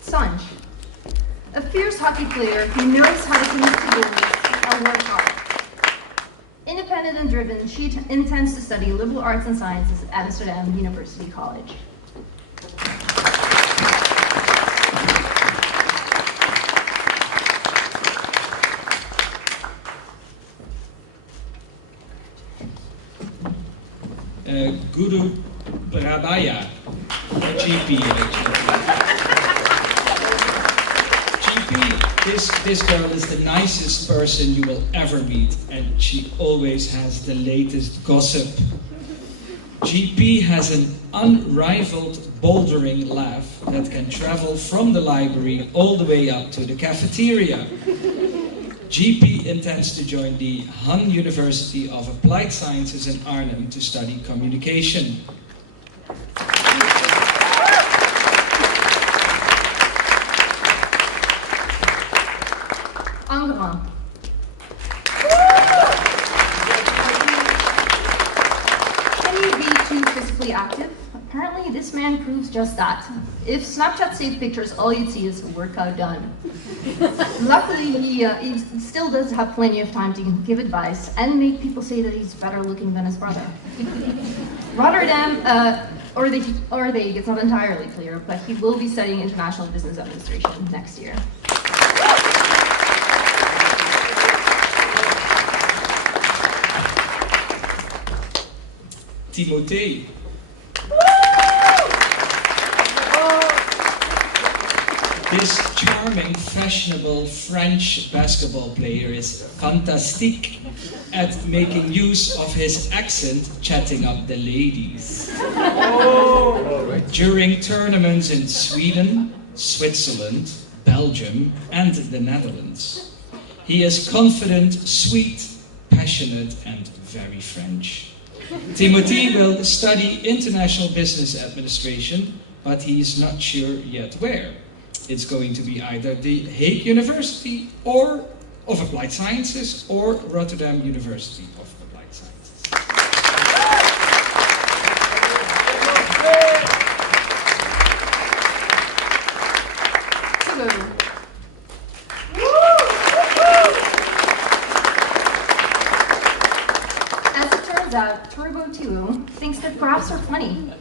Sanj, a fierce hockey player who knows how to commit to goals and work hard. Independent and driven, she intends to study liberal arts and sciences at Amsterdam University College. Guru Rabaya, GP. GP, this girl is the nicest person you will ever meet, and she always has the latest gossip. GP has an unrivaled bouldering laugh that can travel from the library all the way up to the cafeteria. GP intends to join the Han University of Applied Sciences in Arnhem to study communication. Angra. Can you be too physically active? Apparently this man proves just that. If Snapchat saved pictures, all you'd see is a workout done. Luckily, he still does have plenty of time to give advice and make people say that he's better looking than his brother. Rotterdam, or the Hague, it's not entirely clear, but he will be studying international business administration next year. Timothée. This charming, fashionable French basketball player is fantastic at making use of his accent, chatting up the ladies. During tournaments in Sweden, Switzerland, Belgium, and the Netherlands. He is confident, sweet, passionate, and very French. Timothée will study international business administration, but he is not sure yet where. It's going to be either the Hague University of Applied Sciences or Rotterdam University of Applied Sciences. As it turns out, Turbo Thibault thinks that graphs are funny,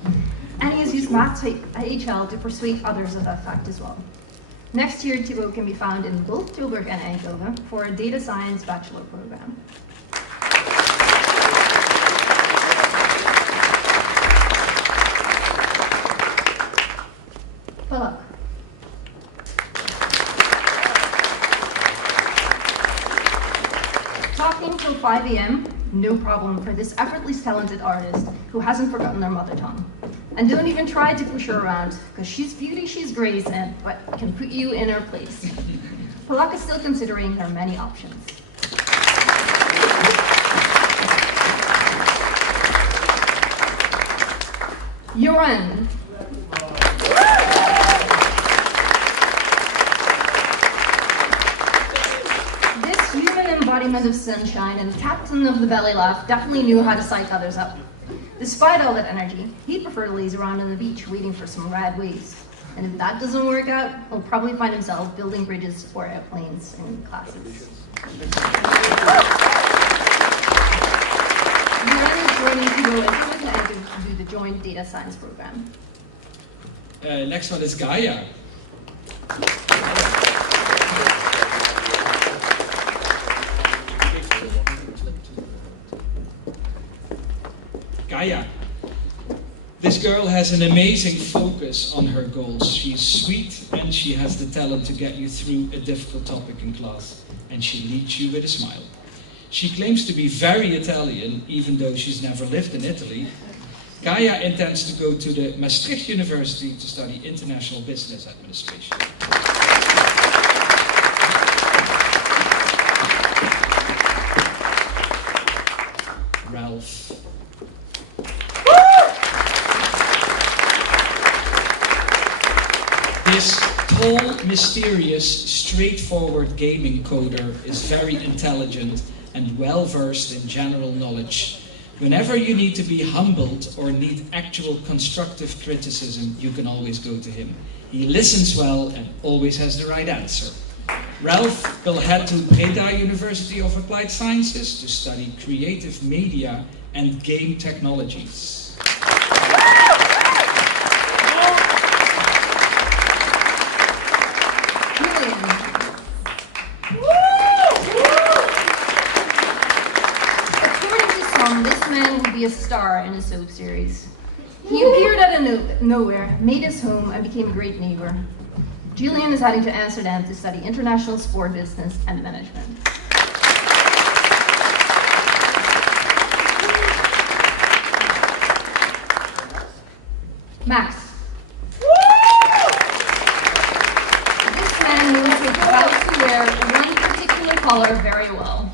and he has used maths at HL to persuade others of that fact as well. Next year, Thibault can be found in both Tilburg and Eindhoven for a data science bachelor program. Voilà. Talking till 5 a.m., no problem for this effortlessly talented artist who hasn't forgotten their mother tongue. And don't even try to push her around, because she's beauty, she's grace, but can put you in her place. Polak is still considering her many options. Joran. This human embodiment of sunshine and captain of the belly laugh definitely knew how to psych others up. Despite all that energy, he'd prefer to laze around on the beach waiting for some rad waves. And if that doesn't work out, he'll probably find himself building bridges or airplanes in classes. Joran is joining to go and to do the joint data science program. Next one is Gaia. Gaia. This girl has an amazing focus on her goals. She's sweet and she has the talent to get you through a difficult topic in class. And she leads you with a smile. She claims to be very Italian, even though she's never lived in Italy. Gaia intends to go to the Maastricht University to study international business administration. Ralph. This tall, mysterious, straightforward gaming coder is very intelligent and well-versed in general knowledge. Whenever you need to be humbled or need actual constructive criticism, you can always go to him. He listens well and always has the right answer. Ralph will head to Breda University of Applied Sciences to study creative media and game technologies. This man would be a star in a soap series. He appeared out of nowhere, made his home, and became a great neighbor. Julian is heading to Amsterdam to study international sport business and management. Max. This man knows how to wear one particular color very well.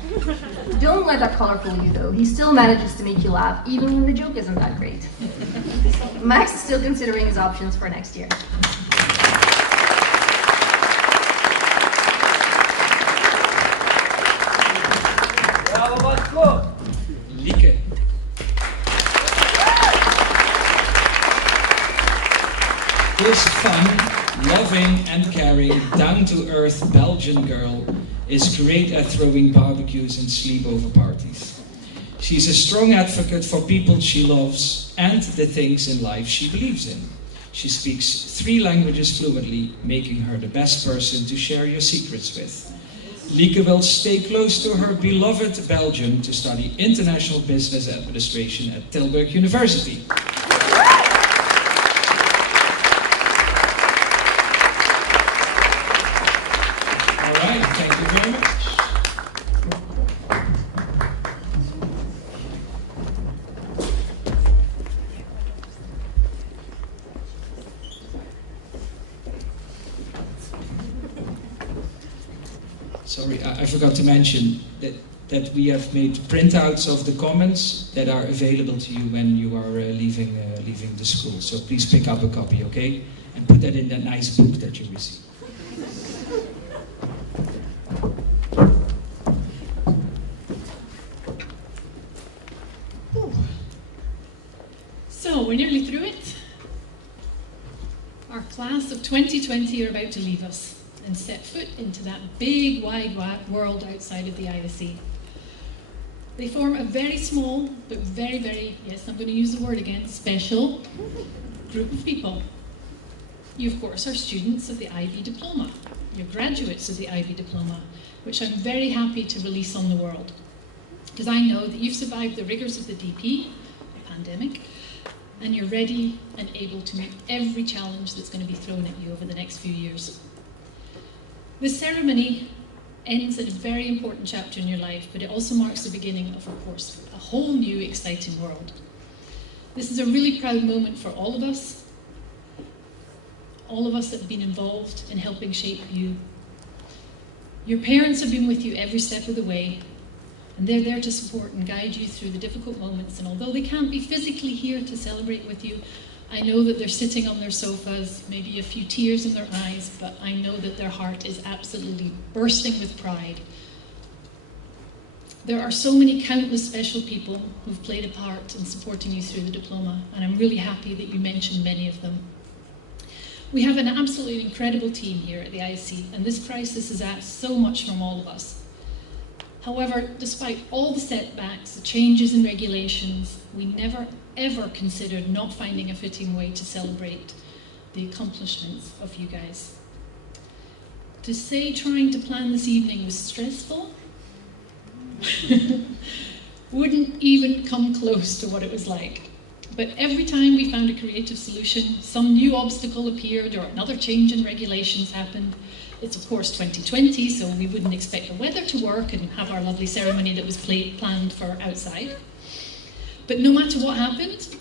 Don't let that color fool you, though. He still manages to make you laugh, even when the joke isn't that great. Max is still considering his options for next year. Lieke. This fun, loving and caring, down-to-earth Belgian girl is great at throwing barbecues and sleepover parties. She's a strong advocate for people she loves and the things in life she believes in. She speaks 3 languages fluently, making her the best person to share your secrets with. Lieke will stay close to her beloved Belgium to study International Business Administration at Tilburg University. All right, thank you very much. Sorry, I forgot to mention that we have made printouts of the comments that are available to you when you are leaving the school. So please pick up a copy, okay? And put that in that nice book that you received. So, we're nearly through it. Our class of 2020 are about to leave us and set foot into that big, wide world outside of the ISE. They form a very small, but very, very, yes, I'm going to use the word again, special group of people. You, of course, are students of the IB Diploma. You're graduates of the IB Diploma, which I'm very happy to release on the world. Because I know that you've survived the rigors of the DP, the pandemic, and you're ready and able to meet every challenge that's going to be thrown at you over the next few years. This ceremony ends at a very important chapter in your life, but it also marks the beginning of course, a whole new exciting world. This is a really proud moment for all of us that have been involved in helping shape you. Your parents have been with you every step of the way, and they're there to support and guide you through the difficult moments, and although they can't be physically here to celebrate with you, I know that they're sitting on their sofas, maybe a few tears in their eyes, but I know that their heart is absolutely bursting with pride. There are so many countless special people who've played a part in supporting you through the diploma, and I'm really happy that you mentioned many of them. We have an absolutely incredible team here at the ISE, and this crisis has asked so much from all of us. However, despite all the setbacks, the changes in regulations, we never ever considered not finding a fitting way to celebrate the accomplishments of you guys. To say trying to plan this evening was stressful wouldn't even come close to what it was like. But every time we found a creative solution, some new obstacle appeared or another change in regulations happened. It's of course 2020, so we wouldn't expect the weather to work and have our lovely ceremony that was planned for outside. But no matter what happened,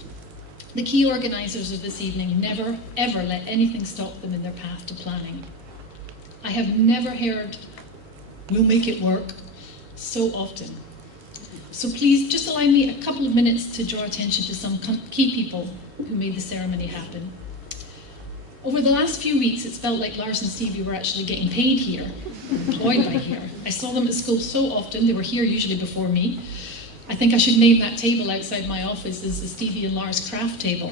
the key organisers of this evening never, ever let anything stop them in their path to planning. I have never heard, "We'll make it work," so often. So please, just allow me a couple of minutes to draw attention to some key people who made the ceremony happen. Over the last few weeks, it's felt like Lars and Stevie were actually getting paid here, employed by here. I saw them at school so often, they were here usually before me. I think I should name that table outside my office as the Stevie and Lars craft table.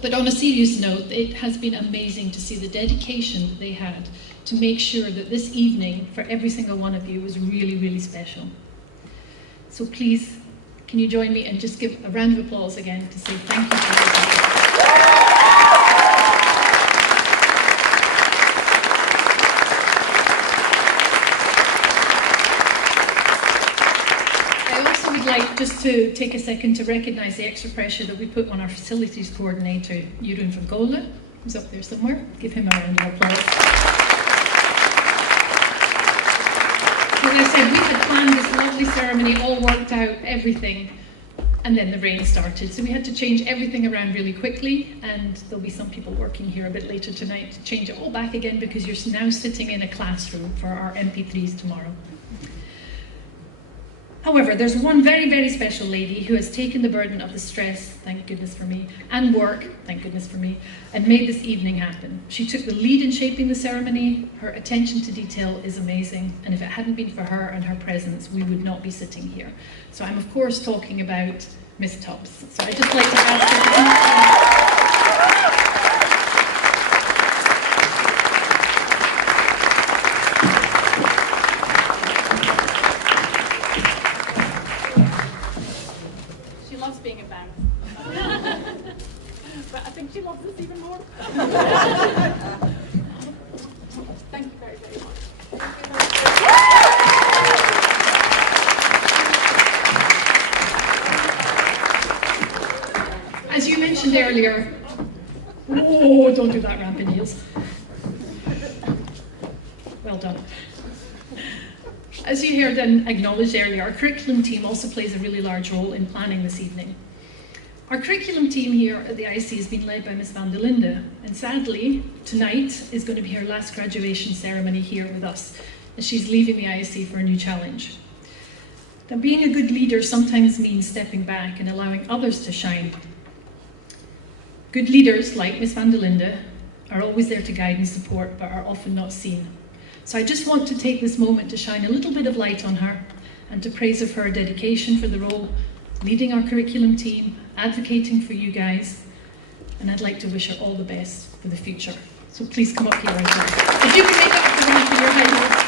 But on a serious note, it has been amazing to see the dedication that they had to make sure that this evening, for every single one of you, was really, really special. So please, can you join me and just give a round of applause again to say thank you for everything. Just to take a second to recognise the extra pressure that we put on our facilities coordinator, Jeroen van Golen, who's up there somewhere. Give him a round of applause. As I said, we had planned this lovely ceremony, all worked out, everything, and then the rain started. So we had to change everything around really quickly, and there'll be some people working here a bit later tonight to change it all back again because you're now sitting in a classroom for our MP3s tomorrow. However, there's one very, very special lady who has taken the burden of the stress, thank goodness for me, and work, thank goodness for me, and made this evening happen. She took the lead in shaping the ceremony. Her attention to detail is amazing, and if it hadn't been for her and her presence, we would not be sitting here. So I'm of course talking about Miss Tubbs. So I'd just like to ask her to think she loves us even more. Thank you very, very much. As you mentioned earlier, oh, don't do that, rampant heels. Well done. As you heard and acknowledged earlier, our curriculum team also plays a really large role in planning this evening. Our curriculum team here at the ISE has been led by Miss van der Linde, and sadly, tonight is going to be her last graduation ceremony here with us, as she's leaving the ISE for a new challenge. Now, being a good leader sometimes means stepping back and allowing others to shine. Good leaders, like Miss van der Linde, are always there to guide and support, but are often not seen. So I just want to take this moment to shine a little bit of light on her and to praise of her dedication for the role, leading our curriculum team, advocating for you guys, and I'd like to wish her all the best for the future. So please come up here and join. If you can make up the room for your high heels.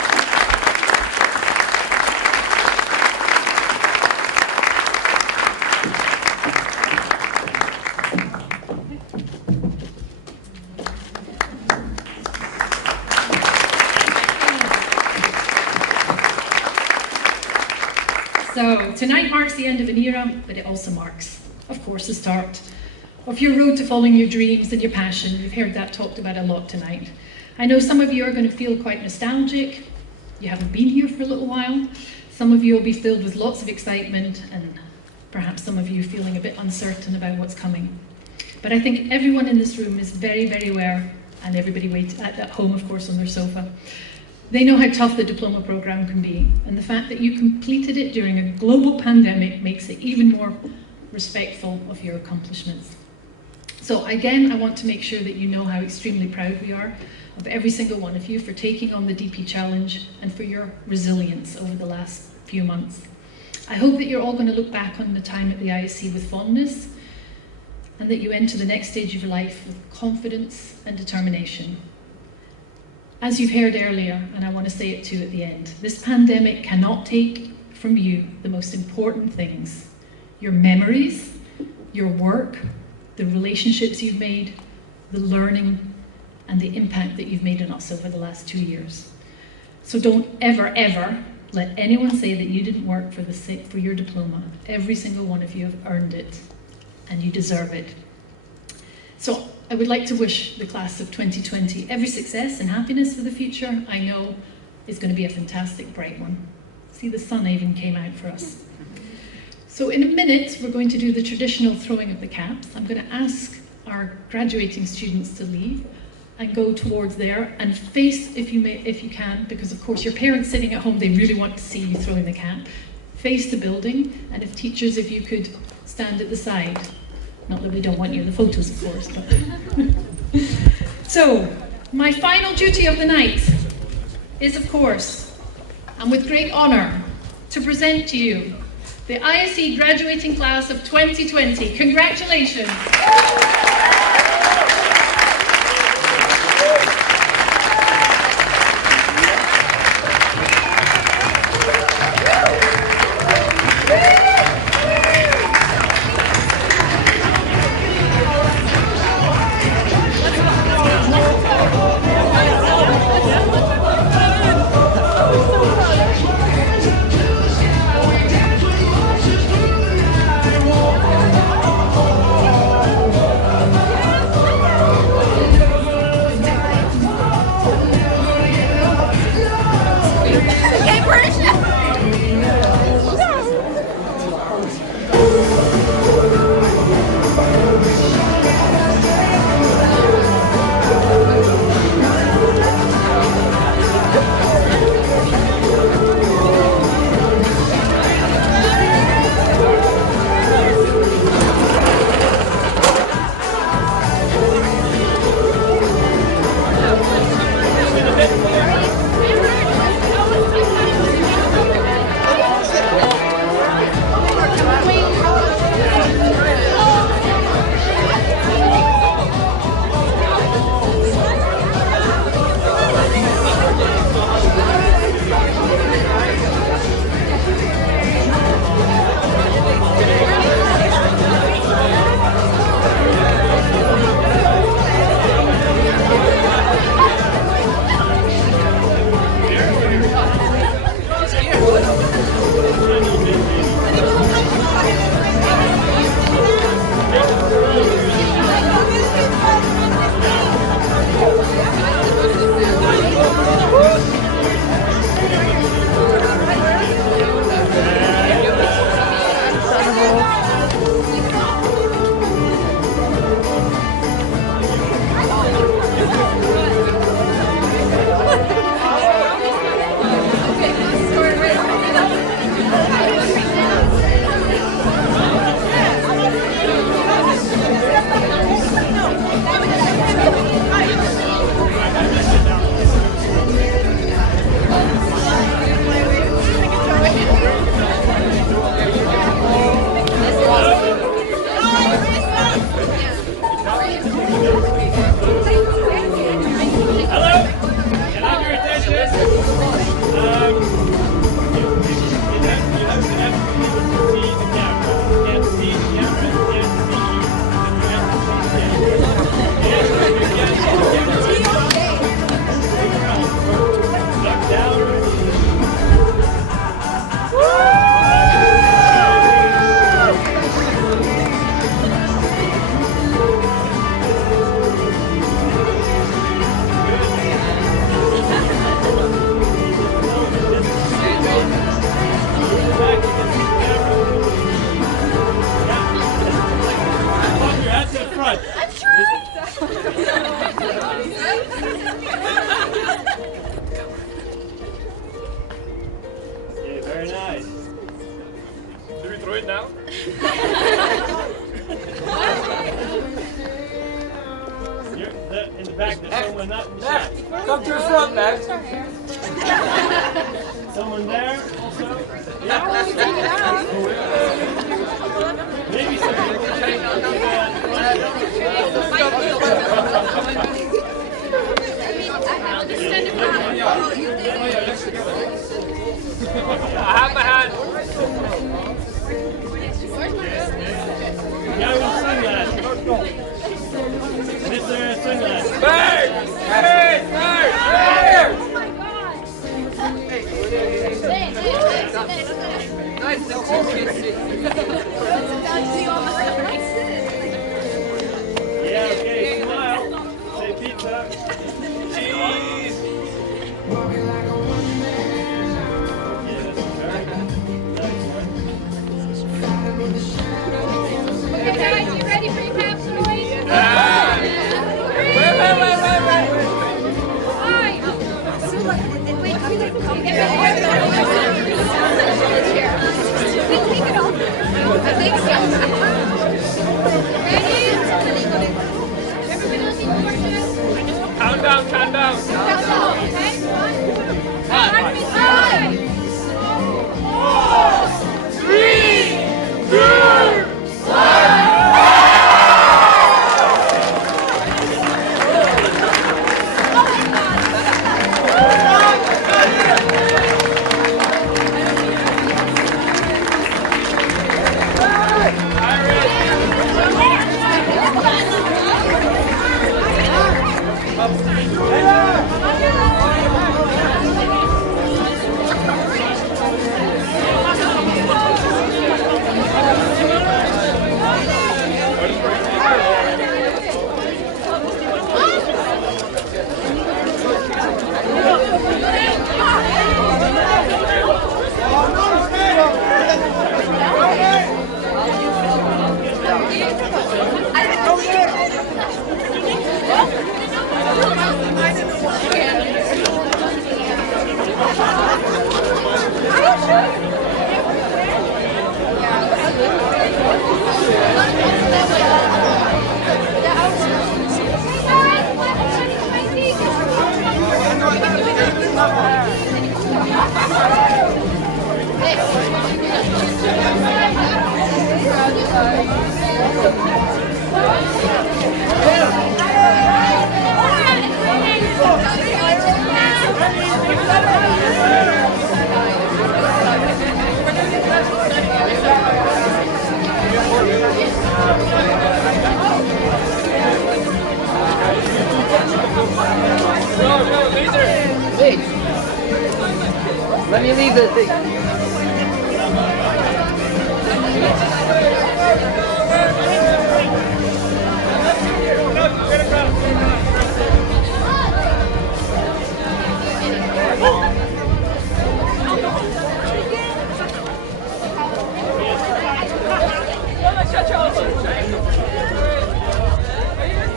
So tonight marks the end of an era, but it also marks, of course, the start of your road to following your dreams and your passion. You've heard that talked about a lot tonight. I know some of you are going to feel quite nostalgic. You haven't been here for a little while. Some of you will be filled with lots of excitement, and perhaps some of you feeling a bit uncertain about what's coming. But I think everyone in this room is very, very aware, and everybody at home, of course, on their sofa. They know how tough the diploma programme can be, and the fact that you completed it during a global pandemic makes it even more respectful of your accomplishments. So again, I want to make sure that you know how extremely proud we are of every single one of you for taking on the DP challenge and for your resilience over the last few months. I hope that you're all going to look back on the time at the ISE with fondness, and that you enter the next stage of your life with confidence and determination. As you've heard earlier, and I want to say it too at the end, this pandemic cannot take from you the most important things: your memories, your work, the relationships you've made, the learning, and the impact that you've made on us over the last 2 years. So don't ever, ever let anyone say that you didn't work for your diploma. Every single one of you have earned it, and you deserve it. So I would like to wish the class of 2020 every success and happiness for the future. I know it's going to be a fantastic, bright one. See, the sun even came out for us. So in a minute, we're going to do the traditional throwing of the caps. I'm going to ask our graduating students to leave and go towards there and face, if you can, because of course your parents sitting at home, they really want to see you throwing the cap. Face the building, and if teachers, if you could stand at the side. Not that we don't want you in the photos, of course. But so, my final duty of the night is, of course, and with great honour, to present to you the ISE graduating class of 2020. Congratulations! it now? In the back, there's someone up. Come to the front, Max. Someone there also? Yeah. Maybe some people take I'll just send it back. I have my hand. Yeah, we'll sing that. Is there a sing that? Bird! Bird! Bird! Oh my God! Nice to Yeah, okay, smile. Say pizza. Cheese! Okay, guys, you ready for your capsuloid? Wait. Five. Wait, come here. Take it off. I think so. Ready? Everybody looking forward to this? Count down, count down. Count down, okay? 1, 5, 4, 3, 2, 1. Go, leader. Wait. Let me leave the thing.